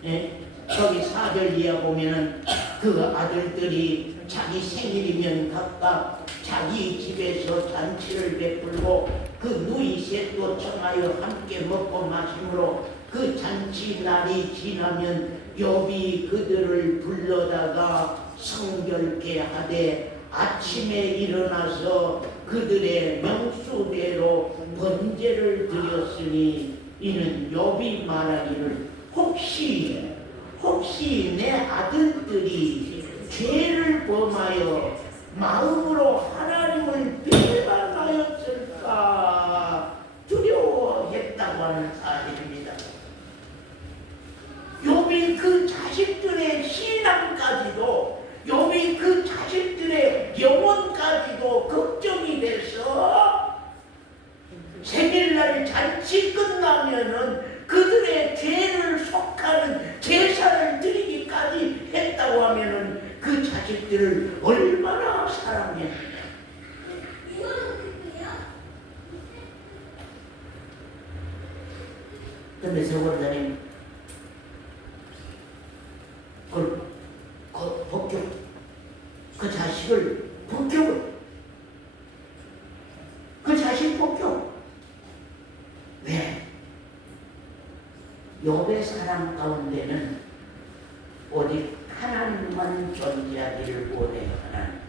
예? 거기 4절 이하 보면은 그 아들들이 자기 생일이면 각각 자기 집에서 잔치를 베풀고 그 누이 셋도 청하여 함께 먹고 마심으로 그 잔치 날이 지나면 욥이 그들을 불러다가 성결케 하되 아침에 일어나서 그들의 명수대로 번제를 드렸으니 이는 욥이 말하기를 혹시 내 아들들이 죄를 범하여 마음으로 하나님을 비방하였을까 두려워했다고 하는 사실입니다. 욥이 그 자식들의 신앙까지도 욥이 그 자식들의 영혼까지도 걱정이 돼서 생일날 잔치 끝나면은 그들의 죄를 속하는 제사를 드리기까지 했다고 하면은 그 자식들을 얼마나 사랑했느냐. 근데 서원장님 법격 그 자식을 법격을 그 자식 법격 왜? 욥의 사랑 가운데는 오직 하나님만 존재하기를 원해요. 하나님.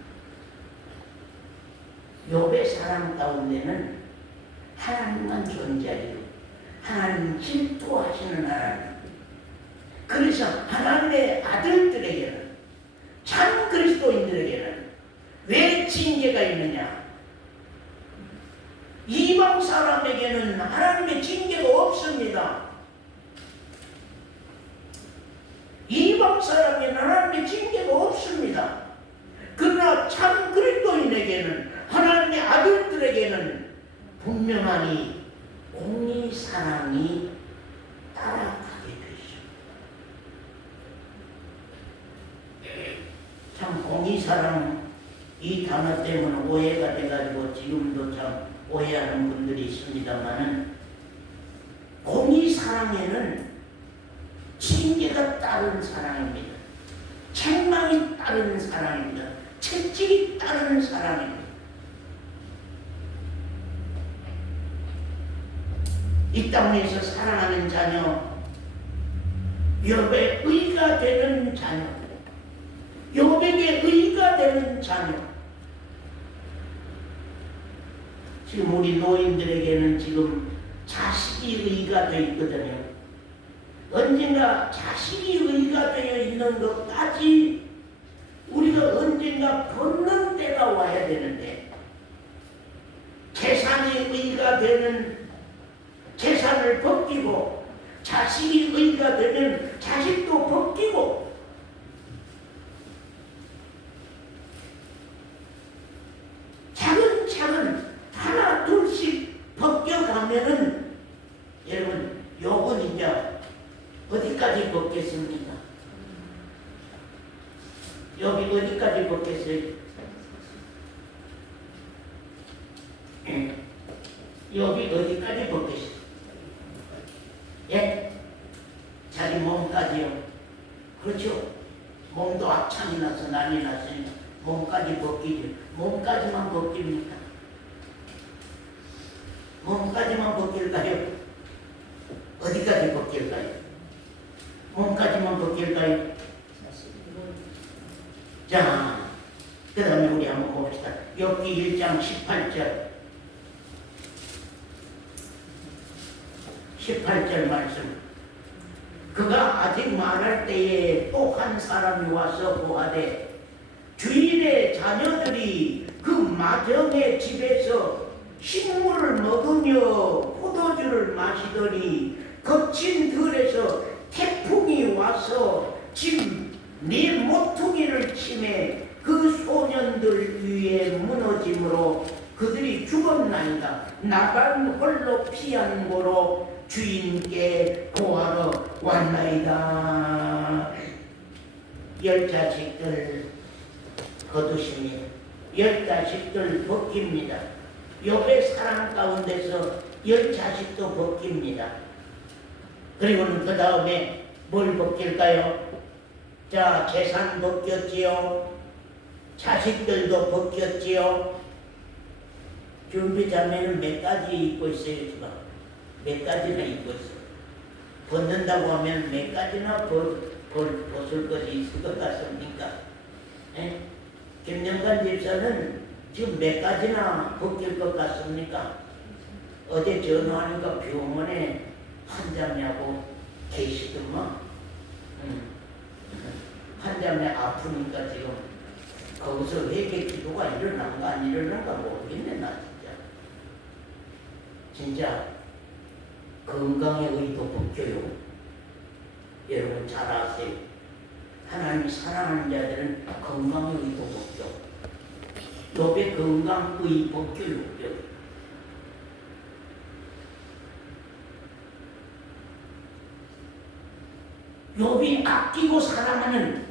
욥의 사랑 가운데는 하나님만 존재하기를 하나님 질투하시는 하나님. 그래서 하나님의 아들들에게는 참 그리스도인들에게는 왜 징계가 있느냐? 이방 사람에게는 하나님의 징계가 없습니다. 이방 사람에게는 하나님의 징계가 없습니다. 그러나 참 그리스도인에게는 하나님의 아들들에게는 분명하니 공의 사랑이 따라가게 되죠. 참 공의 사랑 이 단어 때문에 오해가 돼가지고 지금도 참 오해하는 분들이 있습니다만은 공의 사랑에는 징계가 따른 사랑입니다. 책망이 따르는 사랑입니다. 채찍이 따르는 사랑입니다. 이 땅에서 사랑하는 자녀 욥의 의가 되는 자녀, 욥에게 의가 되는 자녀. 지금 우리 노인들에게는 지금 자식이 의가 되어 있거든요. 언젠가 자식이 의가 되어 있는 것까지 우리가 언젠가 벗는 때가 와야 되는데, 재산이 의가 되는 재산을 벗기고, 자식이 의가 되면 자식도 벗기고, 차근차근 하나 둘씩 벗겨가면은, 여러분 욥은 이제 어디까지 벗겠습니까? 욥이 어디까지 벗겠어요? 욥이 어디까지 벗겠어요? 예? 자기 몸까지요. 그렇죠? 몸도 악창이 나서 난리 났으니까 몸까지 벗기죠. 몸까지만 벗깁니까? 몸까지만 벗길까요? 어디까지 벗길까요? 몸까지만 벗길까요? 자, 그 다음에 우리 한번 봅시다. 욥기 1장 18절 18절 말씀. 그가 아직 말할 때에 또 한 사람이 와서 고하되, 주인의 자녀들이 그 마정의 집에서 식물을 먹으며 포도주를 마시더니 거친 들에서 태풍이 와서 집 네 모퉁이를 치매 그 소년들 위에 무너짐으로 그들이 죽었나이다. 나만 홀로 피한 고로 주인께 고하러 왔나이다. 10자식들 거두십니다. 10자식들 벗깁니다. 욥의 사랑 가운데서 10자식도 벗깁니다. 그리고는 그 다음에 뭘 벗길까요? 자, 재산 벗겼지요. 자식들도 벗겼지요. 준비자매는 몇 가지 입고 있어요, 지금? 몇 가지나 입고 있어요. 벗는다고 하면 몇 가지나 벗을 것이 있을 것 같습니까? 예? 김영관 집사는 지금 몇 가지나 벗길 것 같습니까? 어제 전화하니까 병원에 환자냐고 계시더만. 환자매 아프니까 지금 거기서 회개 기도가 일어난가 안 일어난가 모르겠네. 나 진짜 건강의 의도 벗겨요. 여러분 잘 아세요. 하나님 사랑하는 자들은 건강의 의도 벗겨. 욥의 건강의 벗겨요. 욥이 아끼고 사랑하는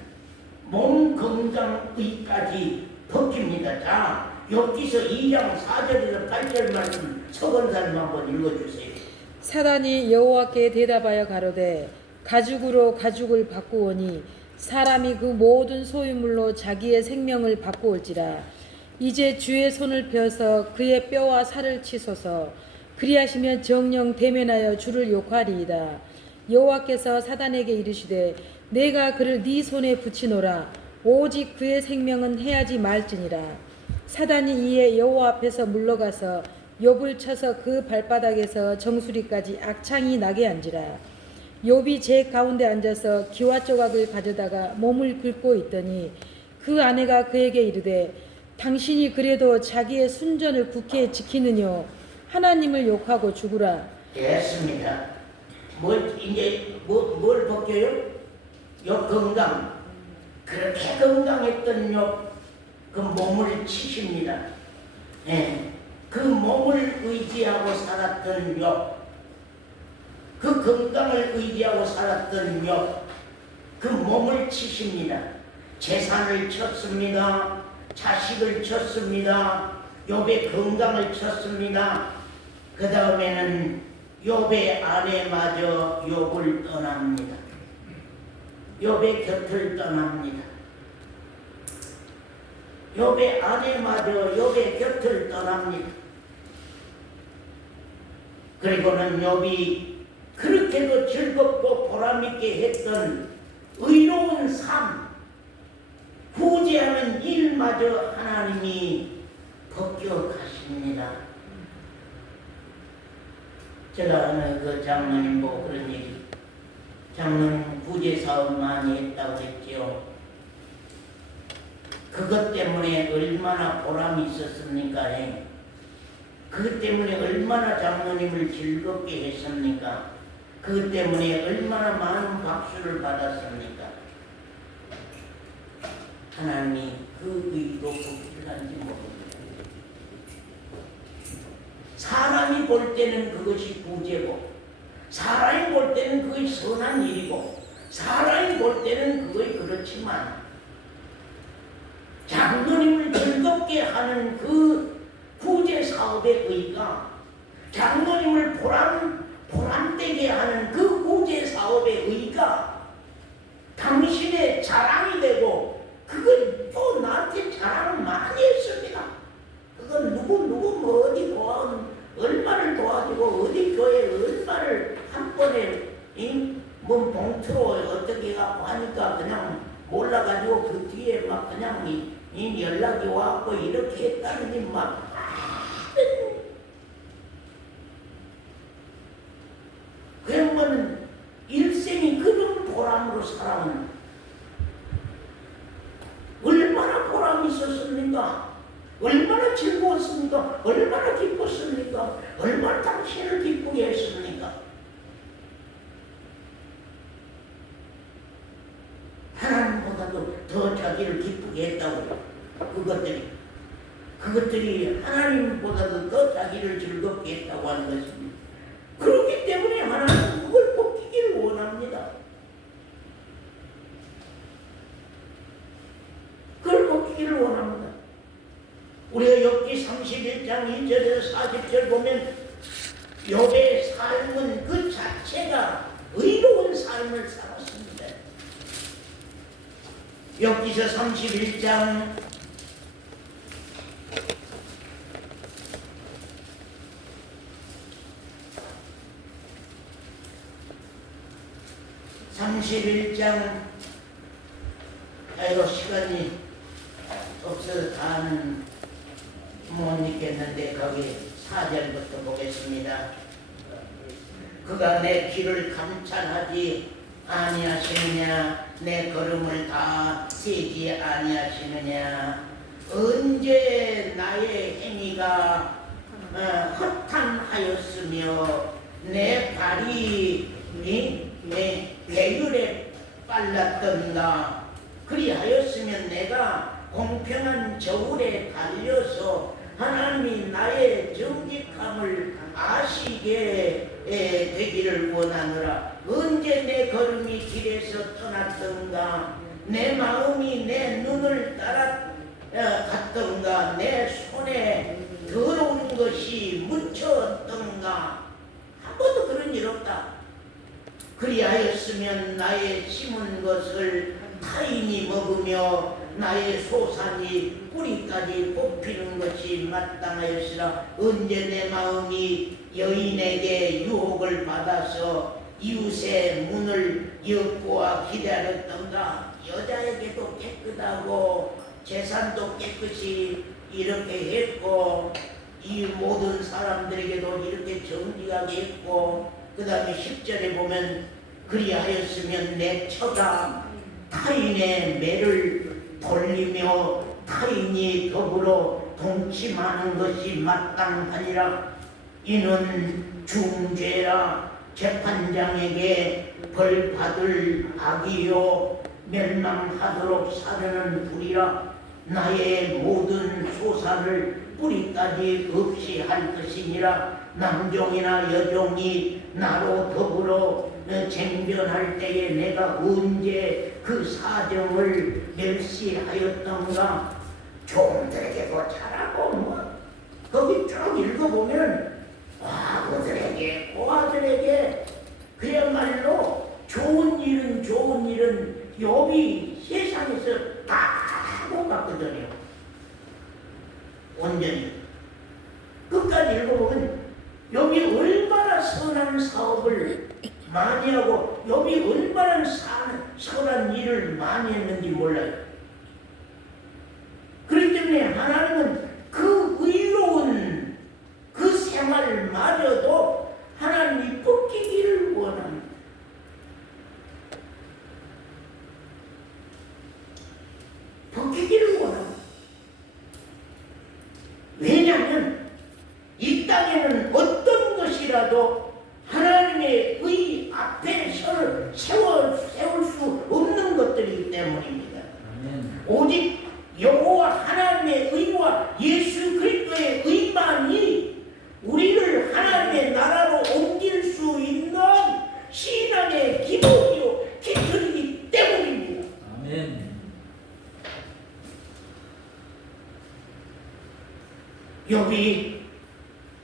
몸 건강의까지 벗깁니다. 자, 욥기서 2장 4절에서 8절 말씀 서건사님 한번 읽어주세요. 사단이 여호와께 대답하여 가로되, 가죽으로 가죽을 바꾸오니 사람이 그 모든 소유물로 자기의 생명을 바꾸올지라. 이제 주의 손을 펴서 그의 뼈와 살을 치소서. 그리하시면 정령 대면하여 주를 욕하리이다. 여호와께서 사단에게 이르시되, 내가 그를 네 손에 붙이노라. 오직 그의 생명은 해하지 말지니라. 사단이 이에 여호와 앞에서 물러가서 욥을 쳐서 그 발바닥에서 정수리까지 악창이 나게 한지라. 욥이 제 가운데 앉아서 기와 조각을 가져다가 몸을 긁고 있더니 그 아내가 그에게 이르되, 당신이 그래도 자기의 순전을 굳게 지키느뇨. 하나님을 욕하고 죽으라. 됐습니다. 뭘 벗겨요? 욥 건강. 그렇게 건강했던 욥, 그 몸을 치십니다. 예. 그 몸을 의지하고 살았던 욥, 그 건강을 의지하고 살았던 욥, 그 몸을 치십니다. 재산을 쳤습니다. 자식을 쳤습니다. 욥의 건강을 쳤습니다. 그 다음에는 욥의 아내마저 욥을 떠납니다. 욥의 곁을 떠납니다. 욥의 아내마저 욥의 곁을 떠납니다. 그리고는 욥이 그렇게도 즐겁고 보람있게 했던 의로운 삶, 구제하는 일마저 하나님이 벗겨가십니다. 제가 어느 그 장로님 보고 그런 얘기, 장로님 구제 사업 많이 했다고 했죠. 그것 때문에 얼마나 보람이 있었습니까? 그것 때문에 얼마나 장로님을 즐겁게 했습니까? 그것 때문에 얼마나 많은 박수를 받았습니까? 하나님이 그 의도 불필요한지 모릅니다. 사람이 볼 때는 그것이 구제고, 사람이 볼 때는 그것이 선한 일이고, 사람이 볼 때는 그것이 그렇지만, 장로님을 즐겁게 하는 그 구제 사업의 의가, 장로님을 보람되게 하는 그 구제 사업의 의가 당신의 자랑이 되고, 그건 또 나한테 자랑을 많이 했습니다. 그건 누구 뭐 어디 얼마를 도와주고 어디 교회 얼마를 한 번에 뭐 봉투로 어떻게 갖고 하니까 그냥 몰라가지고 그 뒤에 막 그냥 연락이 와갖고 이렇게 했다느니 막 그러면 일생이 그런 보람으로 살아온 얼마나 보람이 있었습니까? 얼마나 즐거웠습니까? 얼마나 기뻤습니까? 얼마나 당신을 기쁘게 했습니까? 하나님보다도 더 자기를 기쁘게 했다고. 그것들이 하나님보다도 더 자기를 즐겁게 했다고 하는 것입니다. 그렇기 때문에 하나님은 그걸 벗기기를 원합니다. 그걸 벗기기를 원합니다. 우리가 욥기 31장 2절에서 40절 보면 욥의 삶은 그 자체가 의로운 삶을 살았습니다. 욥기서 31장 31장 아이고 시간이 없어서 다는 못 읽겠는데 거기 4절부터 보겠습니다. 그가 내 길을 감찰하지 아니하시느냐, 내 걸음을 다 세지 아니하시느냐. 언제 나의 행위가 허탄하였으며 내 발이 내 배율에 빨랐던가. 그리하였으면 내가 공평한 저울에 달려서 하나님이 나의 정직함을 아시게 되기를 원하노라. 언제 내 걸음이 길에서 떠났던가, 내 마음이 내 눈을 따라갔던가, 내 손에 더러운 것이 묻혔던가. 한 번도 그런 일 없다. 그리하였으면 나의 심은 것을 타인이 먹으며 나의 소산이 뿌리까지 뽑히는 것이 마땅하였으나, 언제 내 마음이 여인에게 유혹을 받아서 이웃의 문을 엿보아 기다렸던가. 여자에게도 깨끗하고 재산도 깨끗이 이렇게 했고 이 모든 사람들에게도 이렇게 정직하게 했고, 그 다음에 10절에 보면 그리하였으면 내 처가 타인의 매를 돌리며 타인이 더불어 동침하는 것이 마땅하니라. 이는 중죄라. 재판장에게 벌 받을 악이요 멸망하도록 사르는 불이라. 나의 모든 소사를 뿌리까지 없이 할 것이니라. 남종이나 여종이 나로 더불어 쟁변할 때에 내가 언제 그 사정을 멸시하였던가. 종들에게도 잘하고 뭐 거기 쭉 읽어보면 아버들에게 고아들에게 그야말로 좋은 일은 욥이 세상에서 다 하고 갔거든요. 온전히 끝까지 읽어보면 욥이 얼마나 선한 사업을 많이 하고 욥이 얼마나 선한 일을 많이 했는지 몰라요. 그렇기 때문에 하나님은 그 의로운 그 생활마저도 하나님이 벗기기를 원합니다. 벗기기를 원합니다. 왜냐하면 이 땅에는 어떤 것이라도 하나님의 의 앞에 세울 수 없는 것들이기 때문입니다. 오직 여호와 하나님의 의와 예수 그리스도의 의만이 우리를 하나님의 나라로 옮길 수 있는 신앙의 기본이요 기초이기 때문입니다. 아멘. 욥이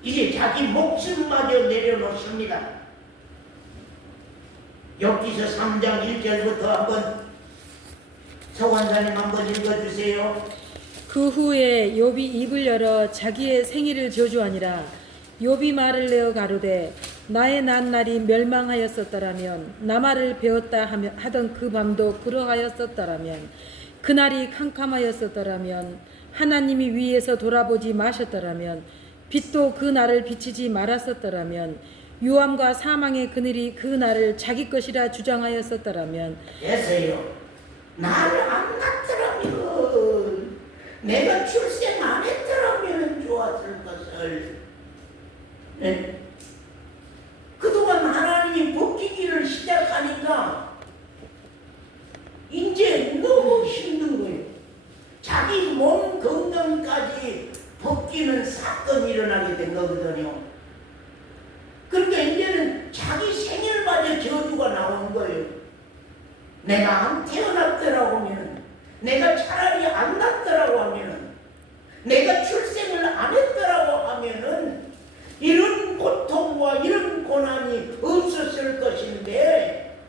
이제 자기 목숨마저 내려놓습니다. 욥기서 3장 1절부터 한번 서원사님 한번 읽어주세요. 그 후에 욥이 입을 열어 자기의 생일을 저주하니라. 욥이 말을 내어 가로되 나의 난 날이 멸망하였었더라면 나 말을 배웠다 하던 그 밤도 그러하였었더라면 그날이 캄캄하였었더라면 하나님이 위에서 돌아보지 마셨더라면 빛도 그 날을 비치지 말았었더라면 유암과 사망의 그늘이 그 날을 자기 것이라 주장하였었더라면 예세요. 나를 안 낳더라면 내가 출생 안 했더라면 좋았을 것을. 네. 그동안 하나님이 벗기기를 시작하니까 이제 너무 힘든 거예요. 자기 몸 건강까지 벗기는 사건이 일어나게 된 거거든요. 그러니까 이제는 자기 생일마저 저주가 나온 거예요. 내가 안 태어났더라고 하면은, 내가 차라리 안 낳더라고 하면은, 내가 출생을 안 했더라고 하면은 이런 고통과 이런 고난이 없었을 것인데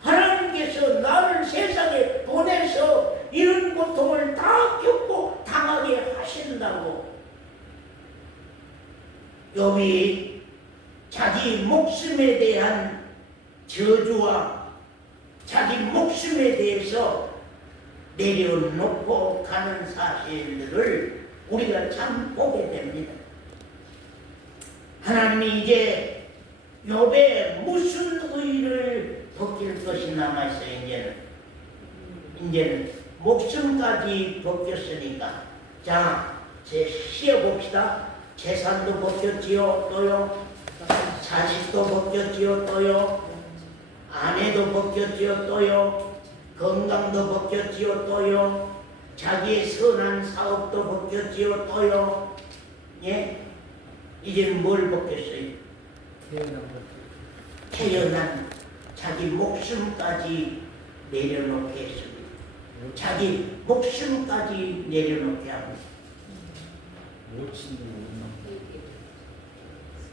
하나님께서 나를 세상에 보내서 이런 고통을 다 겪고 당하게 하신다고. 욥이 자기 목숨에 대한 저주와 자기 목숨에 대해서 내려놓고 가는 사실들을 우리가 참 보게 됩니다. 하나님이 이제 욥의 무슨 의를 벗길 것이 남아있어요. 이제는 목숨까지 벗겼으니까 자, 쉬어봅시다. 재산도 벗겼지요. 또요. 자식도 벗겼지요. 또요. 아내도 벗겼지요. 또요. 건강도 벗겼지요. 또요. 자기의 선한 사업도 벗겼지요. 또요. 예? 이제는 뭘 벗겼어요? 태어난 자기 목숨까지 내려놓게 했습니다. 자기 목숨까지 내려놓게 합니다.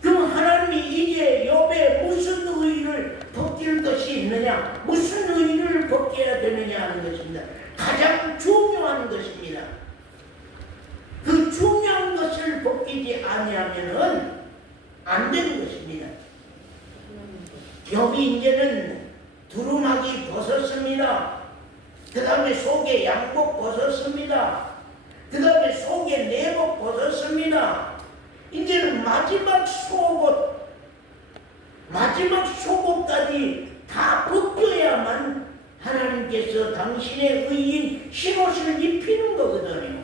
그럼 하나님이 이제 욥의 무슨 의를 벗길 것이 있느냐, 무슨 의를 벗겨야 되느냐 하는 것입니다. 가장 중요한 것입니다. 그 중요한 것을 벗기지 아니하면은 안 되는 것입니다. 욥이 이제는 두루마기 벗었습니다. 그 다음에 속에 양복 벗었습니다. 그 다음에 속에 내복 벗었습니다. 이제는 마지막 속옷까지 다 벗겨야만 하나님께서 당신의 의인 흰옷을 입히는 거거든요.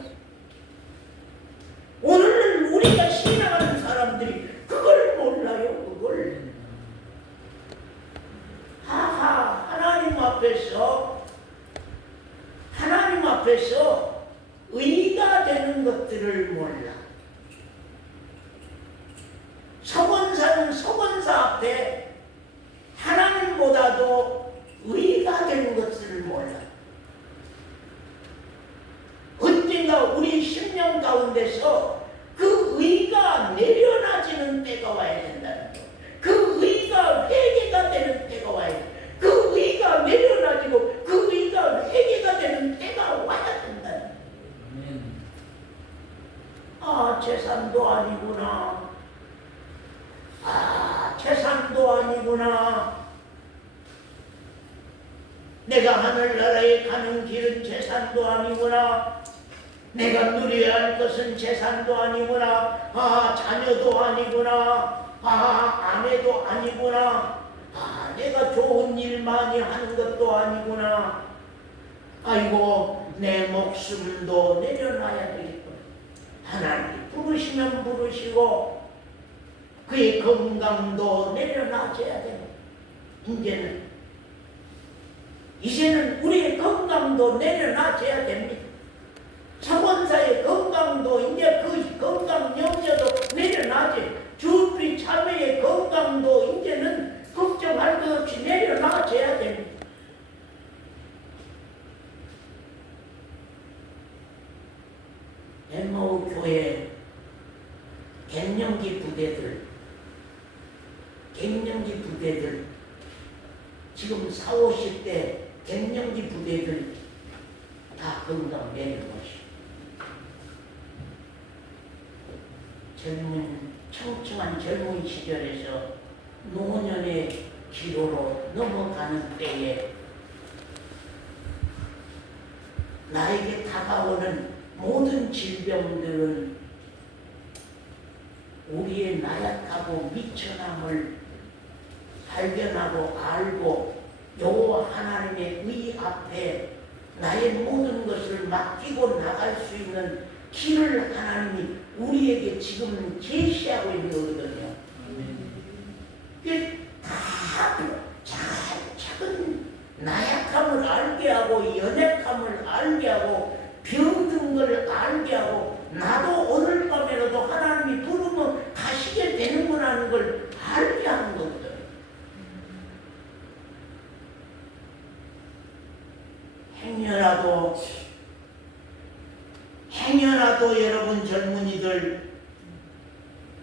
오늘은 우리가 신앙하는 사람들이 그걸 몰라요. 그걸. 하나님 앞에서 의가 되는 것들을 몰라. 서건사는 서건사 앞에 하나님보다도 의가 되는 것을 몰라. 언젠가 우리 심령 가운데서 그 의가 내려놔지는 때가 와야 된다는 거. 그 의가 회개가 되는 때가 와야 된다. 그 의가 내려놔지고 그 의가 회개가 되는 때가 와야 된다는 거. 아, 재산도 아니구나. 아, 재산도 아니구나. 하늘나라에 가는 길은 재산도 아니구나. 내가 누려야 할 것은 재산도 아니구나. 자녀도 아니구나. 아내도 아니구나. 내가 좋은 일 많이 하는 것도 아니구나. 아이고, 내 목숨도 내려놔야 되겠구나. 하나님 부르시면 부르시고 그의 건강도 내려놔줘야 돼. 이제는 우리의 건강도 내려놔줘야 됩니다. 차원사의 건강도 이제 그 건강 염려도 내려놔지. 주비 참회의 건강도 이제는 걱정할 것 없이 내려놔줘야 됩니다. 엠마오 교회 갱년기 부대들 지금 40, 50대 갱년기 부대들 다 건강 내려놓으시고 청청한 젊은 시절에서 노년의 기로로 넘어가는 때에 나에게 다가오는 모든 질병들은 우리의 나약하고 미천함을 발견하고 알고 여호와 하나님의 의 앞에 나의 모든 것을 맡기고 나갈 수 있는 길을 하나님이 우리에게 지금 제시하고 있는 거거든요. 다 작은 나약함을 알게 하고 연약함을 알게 하고 병든 걸 알게 하고 나도 오늘 밤에라도 하나님이 부르면 가시게 되는구나 하는 걸 알게 하는 거거든요. 행여라도 여러분 젊은이들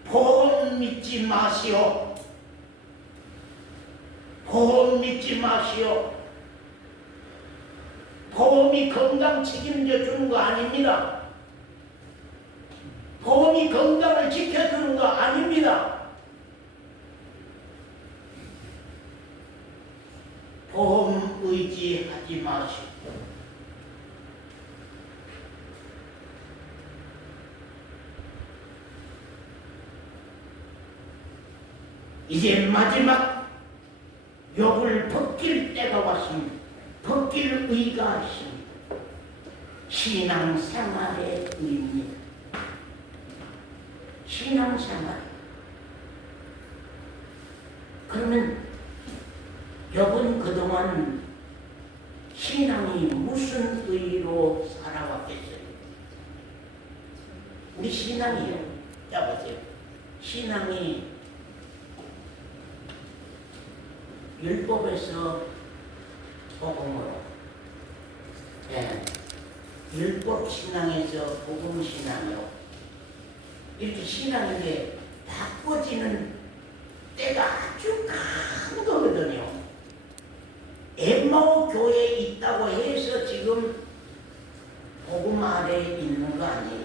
보험 믿지 마시오. 보험 믿지 마시오. 보험이 건강 책임져 주는 거 아닙니다. 보험이 건강을 지켜주는 거 아닙니다. 보험 의지하지 마시오. 이제 마지막 욕을 벗길 때가 왔습니다. 벗길 의가 있습니다. 신앙생활의 의입니다. 신앙생활. 그러면 욥은 그동안 신앙이 무슨 의로 살아왔겠어요? 우리 신앙이요. 자 보세요. 신앙이 율법에서 복음으로, 율법 신앙에서 복음 신앙으로 이렇게 신앙인데 바꿔지는 때가 아주 큰 거거든요. 엠마오 교회에 있다고 해서 지금 복음 아래에 있는 거 아니에요.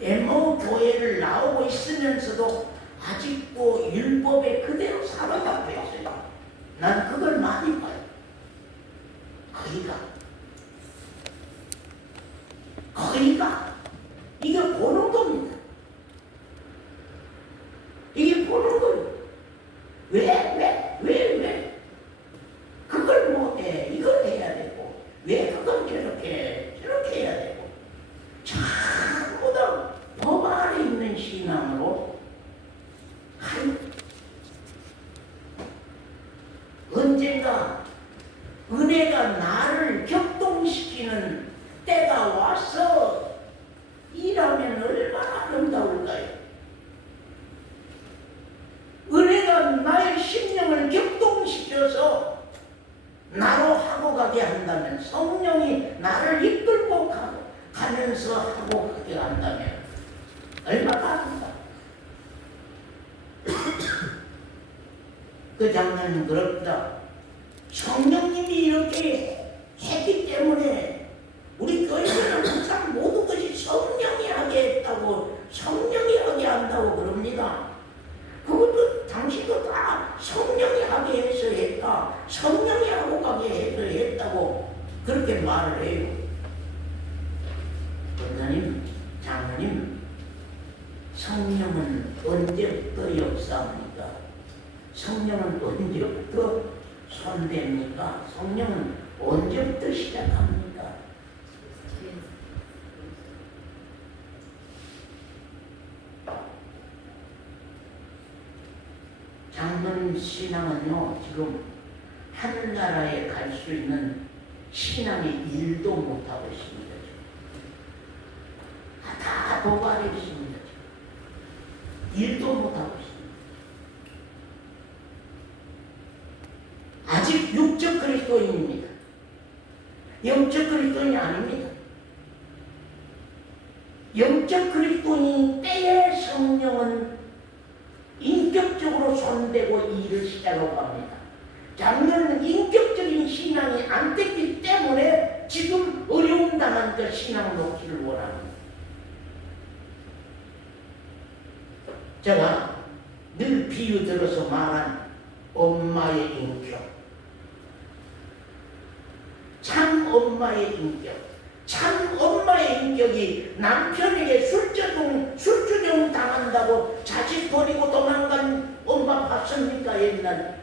엠마오 교회를 나오고 있으면서도 아직도 율법에 그대로 살아가고 있어요. 난 그걸 많이 봐요. 거의가 이게 보는 겁니다. 이게 보는 거예요. 왜 그걸 못해 이걸 해야 되고 왜 그건 저렇게 해야 되고 전부 다 법 안에 있는 신앙으로 언젠가 은혜가 나를 격동시키는 때가 와서 일하면 얼마나 아름다울까요? 은혜가 나의 심령을 격동시켜서 나로 하고 가게 한다면, 성령이 나를 이끌고 가면서 하고 가게 한다면 얼마나 아름다워. 그 장면은 그렇다. 성령님이 이렇게 했기 때문에 우리 교회는 항상 모든 것이 성령이 하게 했다고, 성령이 하게 한다고 그럽니다. 그것도 당신도 다 성령이 하게 해서 했다, 성령이 하고 가게 해서 했다고 그렇게 말을 해요. 권사님, 장로님, 성령은 언제부터 역사합니까? 성령은 언제부터 손댑니까? 성령은 언제부터 시작합니까? 장로님 신앙은요, 지금 하늘나라에 갈 수 있는 신앙의 일도 못하고 있습니다. 다 도발해 있습니다. 일도 못하고 있습니다. 아직 육적 그리스도인입니다. 영적 그리스도인이 아닙니다. 영적 그리스도인 때에 성령은 인격적으로 손대고 일을 시작하고 합니다. 장로는 인격적인 신앙이 안 됐기 때문에 지금 어려움 당한 그 신앙 놓기를 원합니다. 제가 늘 비유 들어서 말한 엄마의 인격, 참 엄마의 인격, 참 엄마의 인격이 남편에게 술주정 당한다고 자식 버리고 도망간 엄마 봤습니까? 옛날에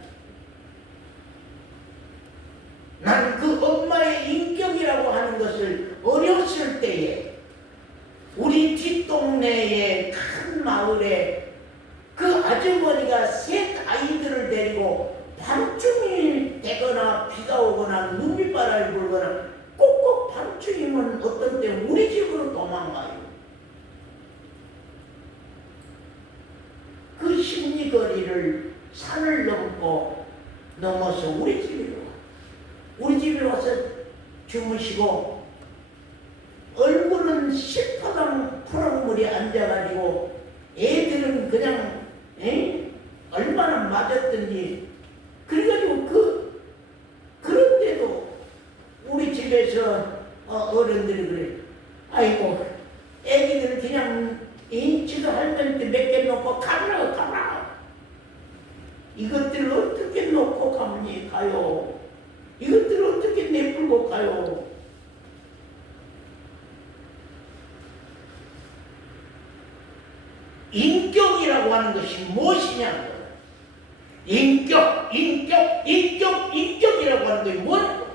난 그 엄마의 인격이라고 하는 것을 어렸을 때에 우리 뒷동네의 큰 마을에 그 아주머니가 셋 아이들을 데리고 밤중이 되거나 비가 오거나 눈밑바람이 불거나 꼭꼭 밤중이면 어떤 때 우리 집으로 도망가요. 그 심리거리를 산을 넘어서 우리 집으로 와. 우리 집에 와서 주무시고 얼굴은 실파당 푸른물에 앉아가지고 애들은 그냥 얼마나 맞았든지 그래가지고 그런데도 우리 집에서 어른들이 그래. 아이고 애기들 그냥 지도 할머니한테 몇 개 놓고 가라. 이것들을 어떻게 놓고 가요? 이것들을 어떻게 내풀고 가요? 인격이라고 하는 것이 무엇이냐고요. 인격이라고 하는 것이 뭐냐고.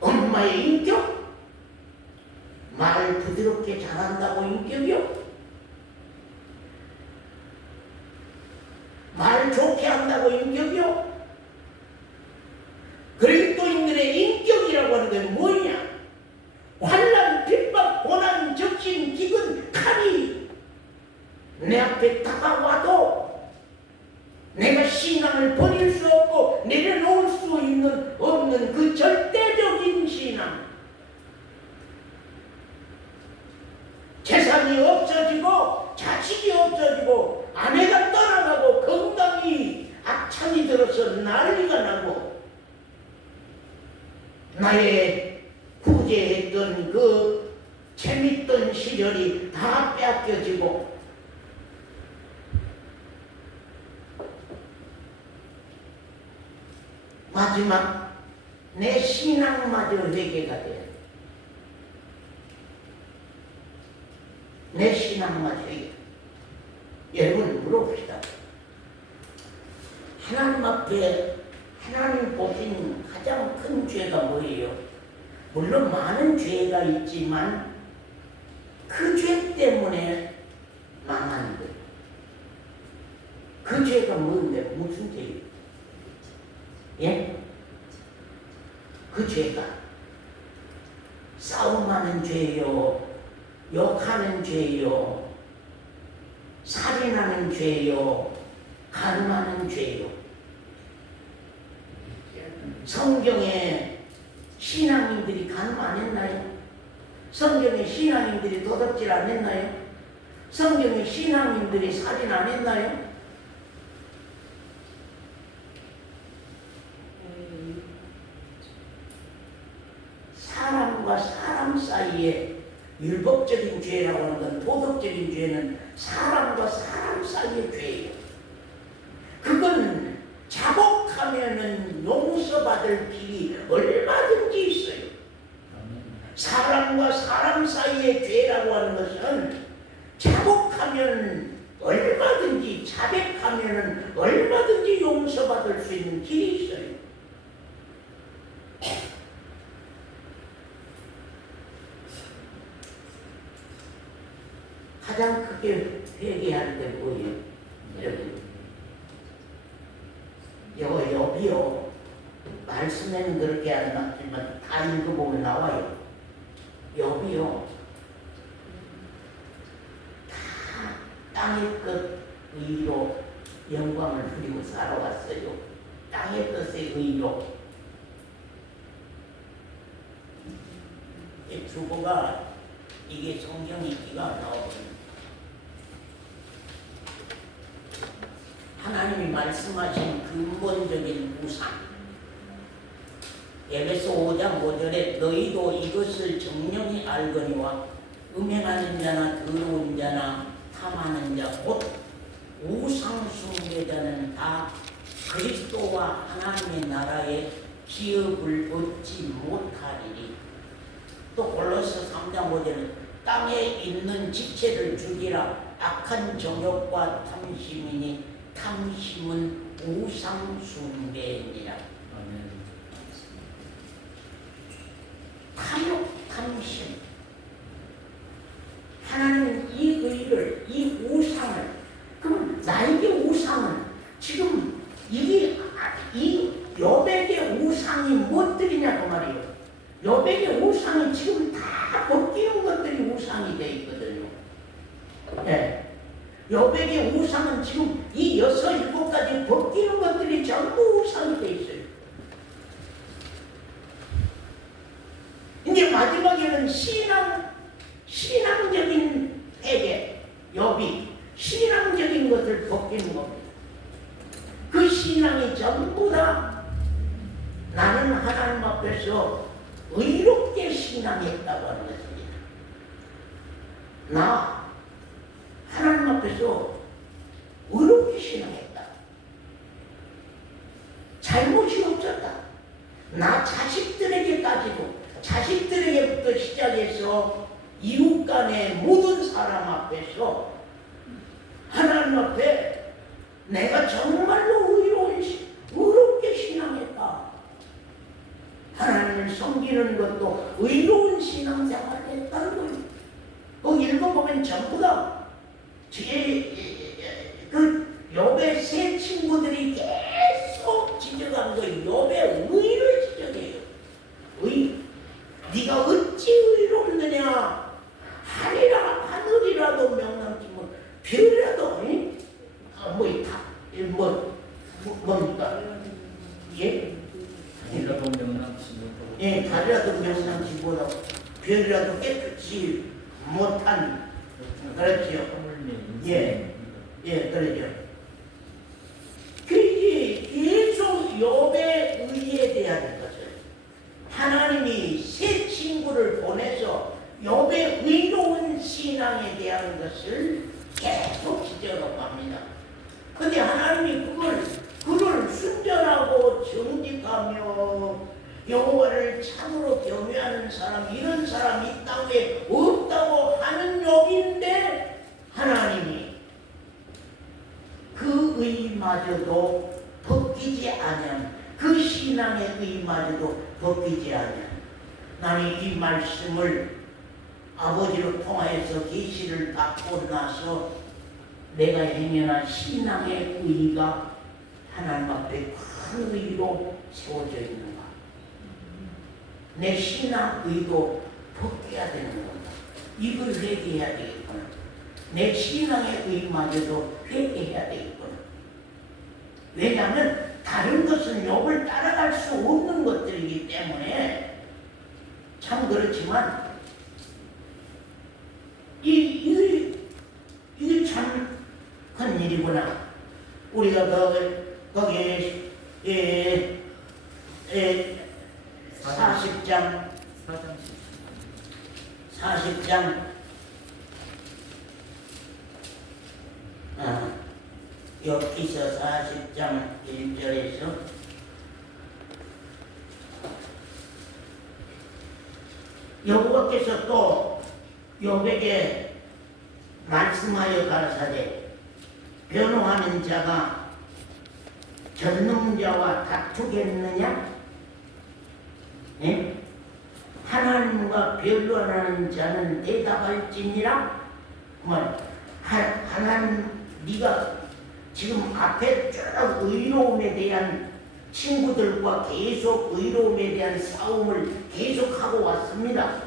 엄마의 인격? 말 부드럽게 잘한다고 인격이요? 말 좋게 한다고 인격이요? 그리스도인들의 인격이라고 하는 게 뭐냐? 환난, 핍박, 고난, 적신, 기근, 칼이 내 앞에 다가와도 내가 신앙을 버릴 수 없고 내려놓을 수 없는 그 절대적인 신앙. 재산이 없어지고 자식이 없어지고 아내가 떠나가고 건강이 악창이 들어서 난리가 나고 나의 구제했던 그 재밌던 시절이 다 빼앗겨지고 마지막 내 신앙마저 회개가 돼요. 내 신앙마저 회개. 여러분 물어봅시다. 하나님 앞에 하나님 보신 가장 큰 죄가 뭐예요? 물론 많은 죄가 있지만 그 죄 때문에 망하는 거예요. 그 죄가 뭔데? 무슨 죄예요? 예? 그 죄가 싸움하는 죄요, 욕하는 죄요, 살인하는 죄요, 간음하는 죄요. 성경에 신앙인들이 간음 안 했나요? 성경에 신앙인들이 도둑질 안 했나요? 성경에 신앙인들이 살인 안 했나요? 사람과 사람 사이에 율법적인 죄라고 하는 건 도덕적인 죄는 사람과 사람 사이의 죄예요. 그건 자복하면은 용서받을 길이 얼마나 사람과 사람 사이의 죄라고 하는 것은 자복하면 얼마든지, 자백하면 얼마든지 용서받을 수 있는 길이 있어요. 가장 크게 회개할 때 뭐예요? 여러분, 여기요. 말씀에는 그렇게 안 나왔지만 다 읽어보면 나와요. 여기요. 다 땅의 것 의로 영광을 누리고 살아왔어요. 땅의 것의 의로. 이 주보가 이게 성경이 기가 나오거든요. 하나님이 말씀하신 근본적인 우상. 에베소 5장 5절에 너희도 이것을 정령히 알거니와 음행하는 자나 더러운 자나 탐하는 자 곧 우상 숭배자는 다 그리스도와 하나님의 나라의 기업을 얻지 못하리니. 또 골로새 3장 5절은 땅에 있는 지체를 죽이라. 악한 정욕과 탐심이니 탐심은 우상 숭배니라. 탐욕, 탐심. 하나님은 이 의를, 이 우상을, 그럼 나에게 우상은 지금 이 여백의 우상이 무엇들이냐고 말이에요. 여백의 우상이 지금 다 벗기는 것들이 우상이 되어 있거든요. 네. 여백의 우상은 지금 이 6, 7가지 벗기는 것들이 전부 우상이 되어 있어요. 이제 마지막에는 신앙적인 회개, 여비, 신앙적인 것을 벗기는 겁니다. 그 신앙이 전부 다 나는 하나님 앞에서 의롭게 신앙했다고 하는 것입니다. 나 하나님 앞에서 의롭게 신앙했다. 잘못이 없었다. 나 자식들에게부터 시작해서 이웃 간의 모든 사람 앞에서 하나님 앞에 내가 정말로 의롭게 신앙했다. 하나님을 섬기는 것도 의로운 신앙생활을 했다는 거예요. 그 읽어보면 전부 다 욥의 세 친구들이 계속 지적한 거예요. 욥의 의를 지적해요. 네가 어찌 의롭느냐. 하늘이라도 명랑치 뭐 별이라도 뭡니까? 예? 달이라도 명랑치 예, 달이라도 명랑치 보다 별이라도 깨끗이 못한. 그렇지요. 예, 그러죠. 이제 계속 욥의 의에 대한 것을 하나님이 새 친구를 보내서 욥의 의로운 신앙에 대한 것을 계속 지적하고 합니다. 근데 하나님이 그를 순전하고 정직하며 여호와를 참으로 경외하는 사람, 이런 사람 이 땅에 없다고 하는 욥인데 하나님이 그 의마저도 벗기지 아니한, 그 신앙의 의마저도 벗기지 아니한, 나는 이 말씀을 아버지로 통하여서 계시를 받고 나서 내가 행해한 신앙의 의가 하나님 앞에 큰 의로 세워져 있는가. 내 신앙 의도 벗겨야 되는 건가. 이걸 회개해야 되겠구나. 내 신앙의 의마저도 회개해야 되겠구나. 왜냐하면 다른 것은 욥을 따라갈 수 없는 것들이기 때문에. 참 그렇지만 이게 참 큰 일이구나. 우리가 거기에 40장 욥기서 40장 1절에서 여호와께서 또 욥에게 말씀하여 가라사대 변호하는 자가 전능자와 다투겠느냐? 예? 하나님과 변론하는 자는 대답할지니라. 하나님, 네가 지금 앞에 쭉 의로움에 대한 친구들과 계속 의로움에 대한 싸움을 계속하고 왔습니다.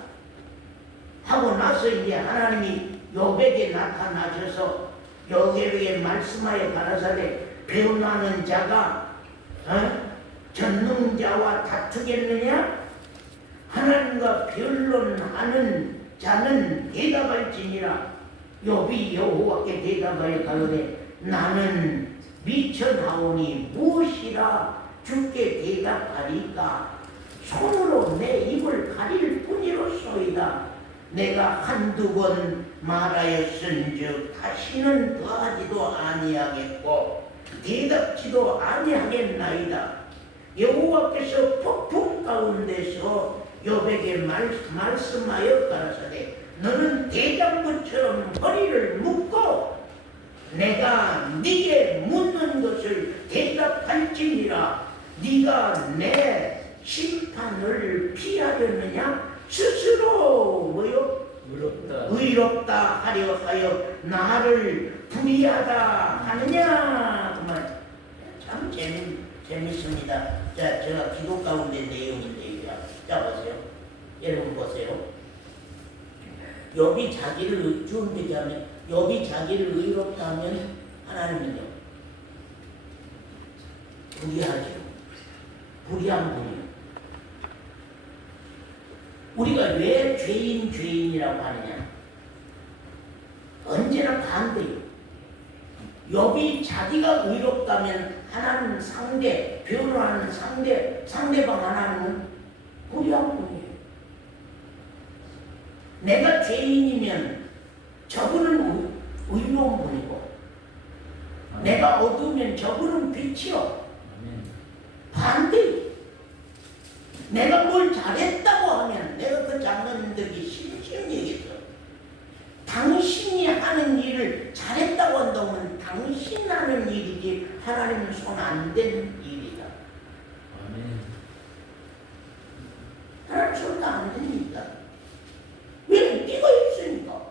하고 나서 이제 하나님이 욥에게 나타나셔서 욥에게 말씀하여 가라사대 변호하는 자가 전능자와 다투겠느냐? 하나님과 변론하는 자는 대답할지니라. 욥이 여호와께 대답하여 가로되 나는 미천하오니 무엇이라 주께 대답하리까? 손으로 내 입을 가릴 뿐이로소이다. 내가 한두 번 말하였은즉 다시는 더하지도 아니하겠고 대답지도 아니하겠나이다. 여호와께서 폭풍 가운데서 욥에게 말씀하여 가라사대 너는 대장부처럼 허리를 묶고 내가 네게 묻는 것을 대답할지니라. 네가 내 심판을 피하려느냐? 스스로 뭐요? 의롭다 하려 하여 나를 불의하다 하느냐? 그만. 참 재밌습니다. 자, 제가 기도 가운데 내용인데요. 자, 보세요. 여러분 보세요. 욥이 자기를 주운되게 하면, 욥이 자기를 의롭다 하면 하나님은요 불의하죠. 불의한 분이요. 우리가 왜 죄인이라고 하느냐? 언제나 반대요. 욥이 자기가 의롭다면 하나님 상대, 변호하는 상대방 하나님은 불의한 분이에요. 내가 죄인이면 저분은 의로운 분이고 내가 어두우면 저분은 빛이요. 반대. 내가 뭘 잘했다고 하면 내가 그 장로님들이 심심히 얘기했어. 당신이 하는 일을 잘했다고 한다면 당신 하는 일이지 하나님은 손 안 댄 일이다. 하나님 손도 안 됩니다. 왜? 네가 있으니까.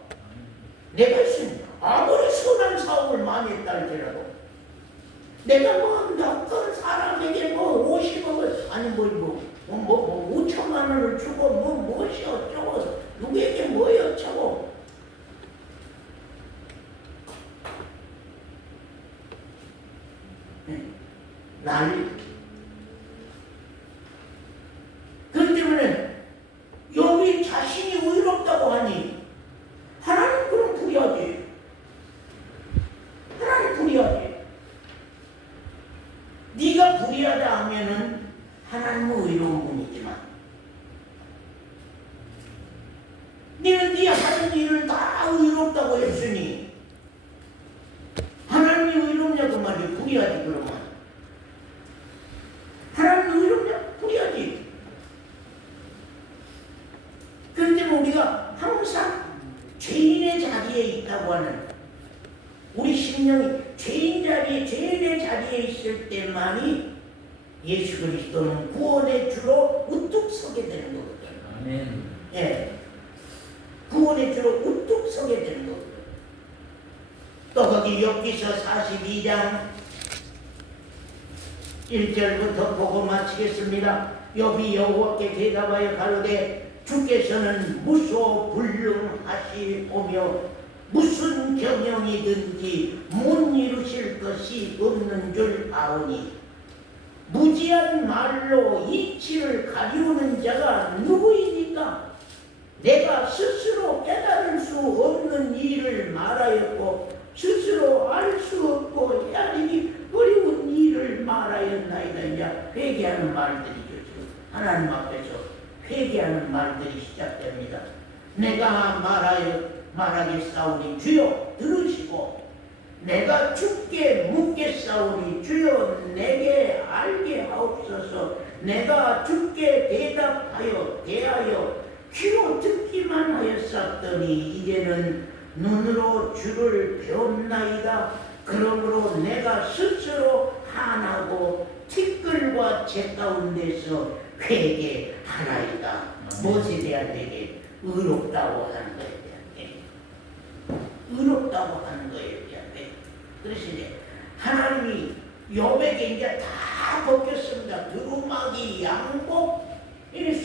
내가 있으니까. 아무리 선한 사업을 많이 했다 할지라도 내가 어떤 사람에게 50억을 아니 5천만 원을 주고 무엇이 어쩌고 누구에게 뭐이 어쩌고 난리. 그렇기 때문에 욥이 자신이 의롭다고 하니 하나님 그럼 불의하지. 하나님 불의하지. 네가 불의하다 하면은 하나님은 의로운 분이지만 너는 네 하는 일을 다 의롭다고 했으니 하나님이 의롭냐고 말이야. 불의하지. 그러면 하나님이 의롭냐? 불의하지. 그런데 우리가 항상 죄인의 자리에 있다고 하는 우리 심령이 죄인의 자리에 있을 때만이 예수 그리스도는 구원의 주로 우뚝 서게 되는 거거든요. 아멘. 예, 구원의 주로 우뚝 서게 되는 거거든요. 또 거기 욥기서 42장 1절부터 보고 마치겠습니다. 욥이 여호와께 대답하여 가로되 주께서는 무소불능하시오며 무슨 경영이든지 못 이루실 것이 없는 줄 아오니 무지한 말로 이치를 가리우는 자가 누구이니까? 내가 스스로 깨달을 수 없는 일을 말하였고 스스로 알 수 없고 헤아리기 어려운 일을 말하였나이다. 이제 회개하는 말들이죠. 지금 하나님 앞에서 회개하는 말들이 시작됩니다. 내가 말하겠사오니 주여 들으시고 내가 주께 묻겠사오니 주여 내게 알게 하옵소서. 내가 주께 대하여 귀로 쌓더니 이제는 눈으로 주를 배웠나이다. 그러므로 내가 스스로 한하고 티끌과 재 가운데서 회개하나이다. 무엇에 대한 회개? 의롭다고 하는 것에 대한 회개. 의롭다고 하는 것에 대한 회개. 그래서 이제 하나님이 욥에게 이제 다 벗겼습니다. 두루마기, 양복,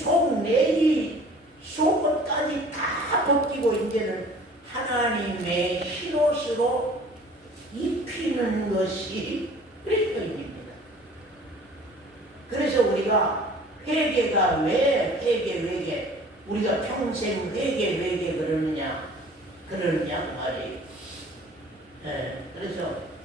속내기, 속옷까지 다 벗기고 이제는 하나님의 흰옷으로 입히는 것이 그리스도인입니다. 그래서 우리가 회개가 왜 회개 우리가 평생 회개 그러느냐 말이에요. 그래서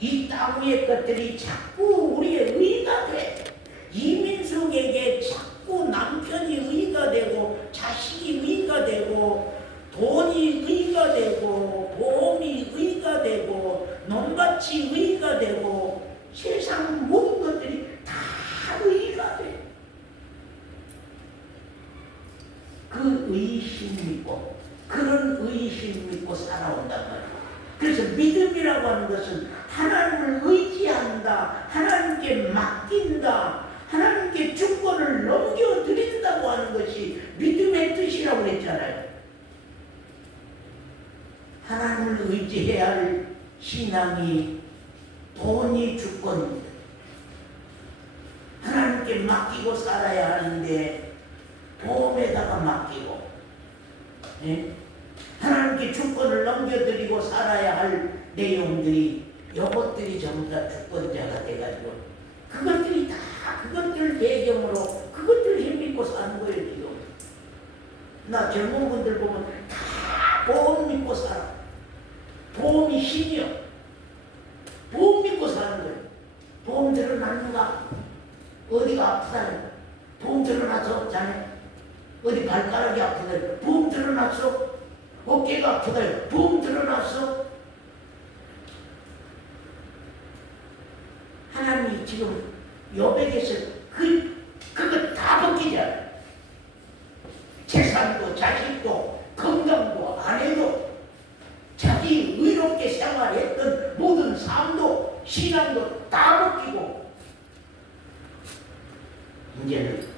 이 땅 위의 것들이 자꾸 우리의 의가 돼. 이민숙에게 자꾸 남편이 의가 되고 자식이 의가 되고 돈이 의가 되고 보험이 의가 되고 논밭이 의가 되고 세상 모든 것들이 다 의가 돼. 그 의심 믿고 그런 의심 믿고 살아온단 말이야. 그래서 믿음이라고 하는 것은 하나님을 의지한다, 하나님께 맡긴다, 하나님께 주권을 넘겨드린다고 하는 것이 믿음의 뜻이라고 했잖아요. 하나님을 의지해야 할 신앙이 돈이 주권입니다. 하나님께 맡기고 살아야 하는데 보험에다가 맡기고, 예? 하나님께 주권을 넘겨드리고 살아야 할 내용들이 이것들이 전부 다 주권자가 돼가지고 그것들이 다 그것들 배경으로 그것들 힘입고 사는 거예요. 지금 나 젊은 분들 보면 다 보험 믿고 살아. 보험이 신이요. 보험 믿고 사는 거예요. 보험 들어놨는가? 어디가 아프다? 보험 들어놨어? 자네? 어디 발가락이 아프다? 보험 들어놨어? 어깨가 아프다? 보험 들어놨어? 하나님이 지금 욥에게서 그거 다 벗기자. 재산도 자식도 건강도 아내도 자기 의롭게 생활했던 모든 삶도 신앙도 다 벗기고 이제는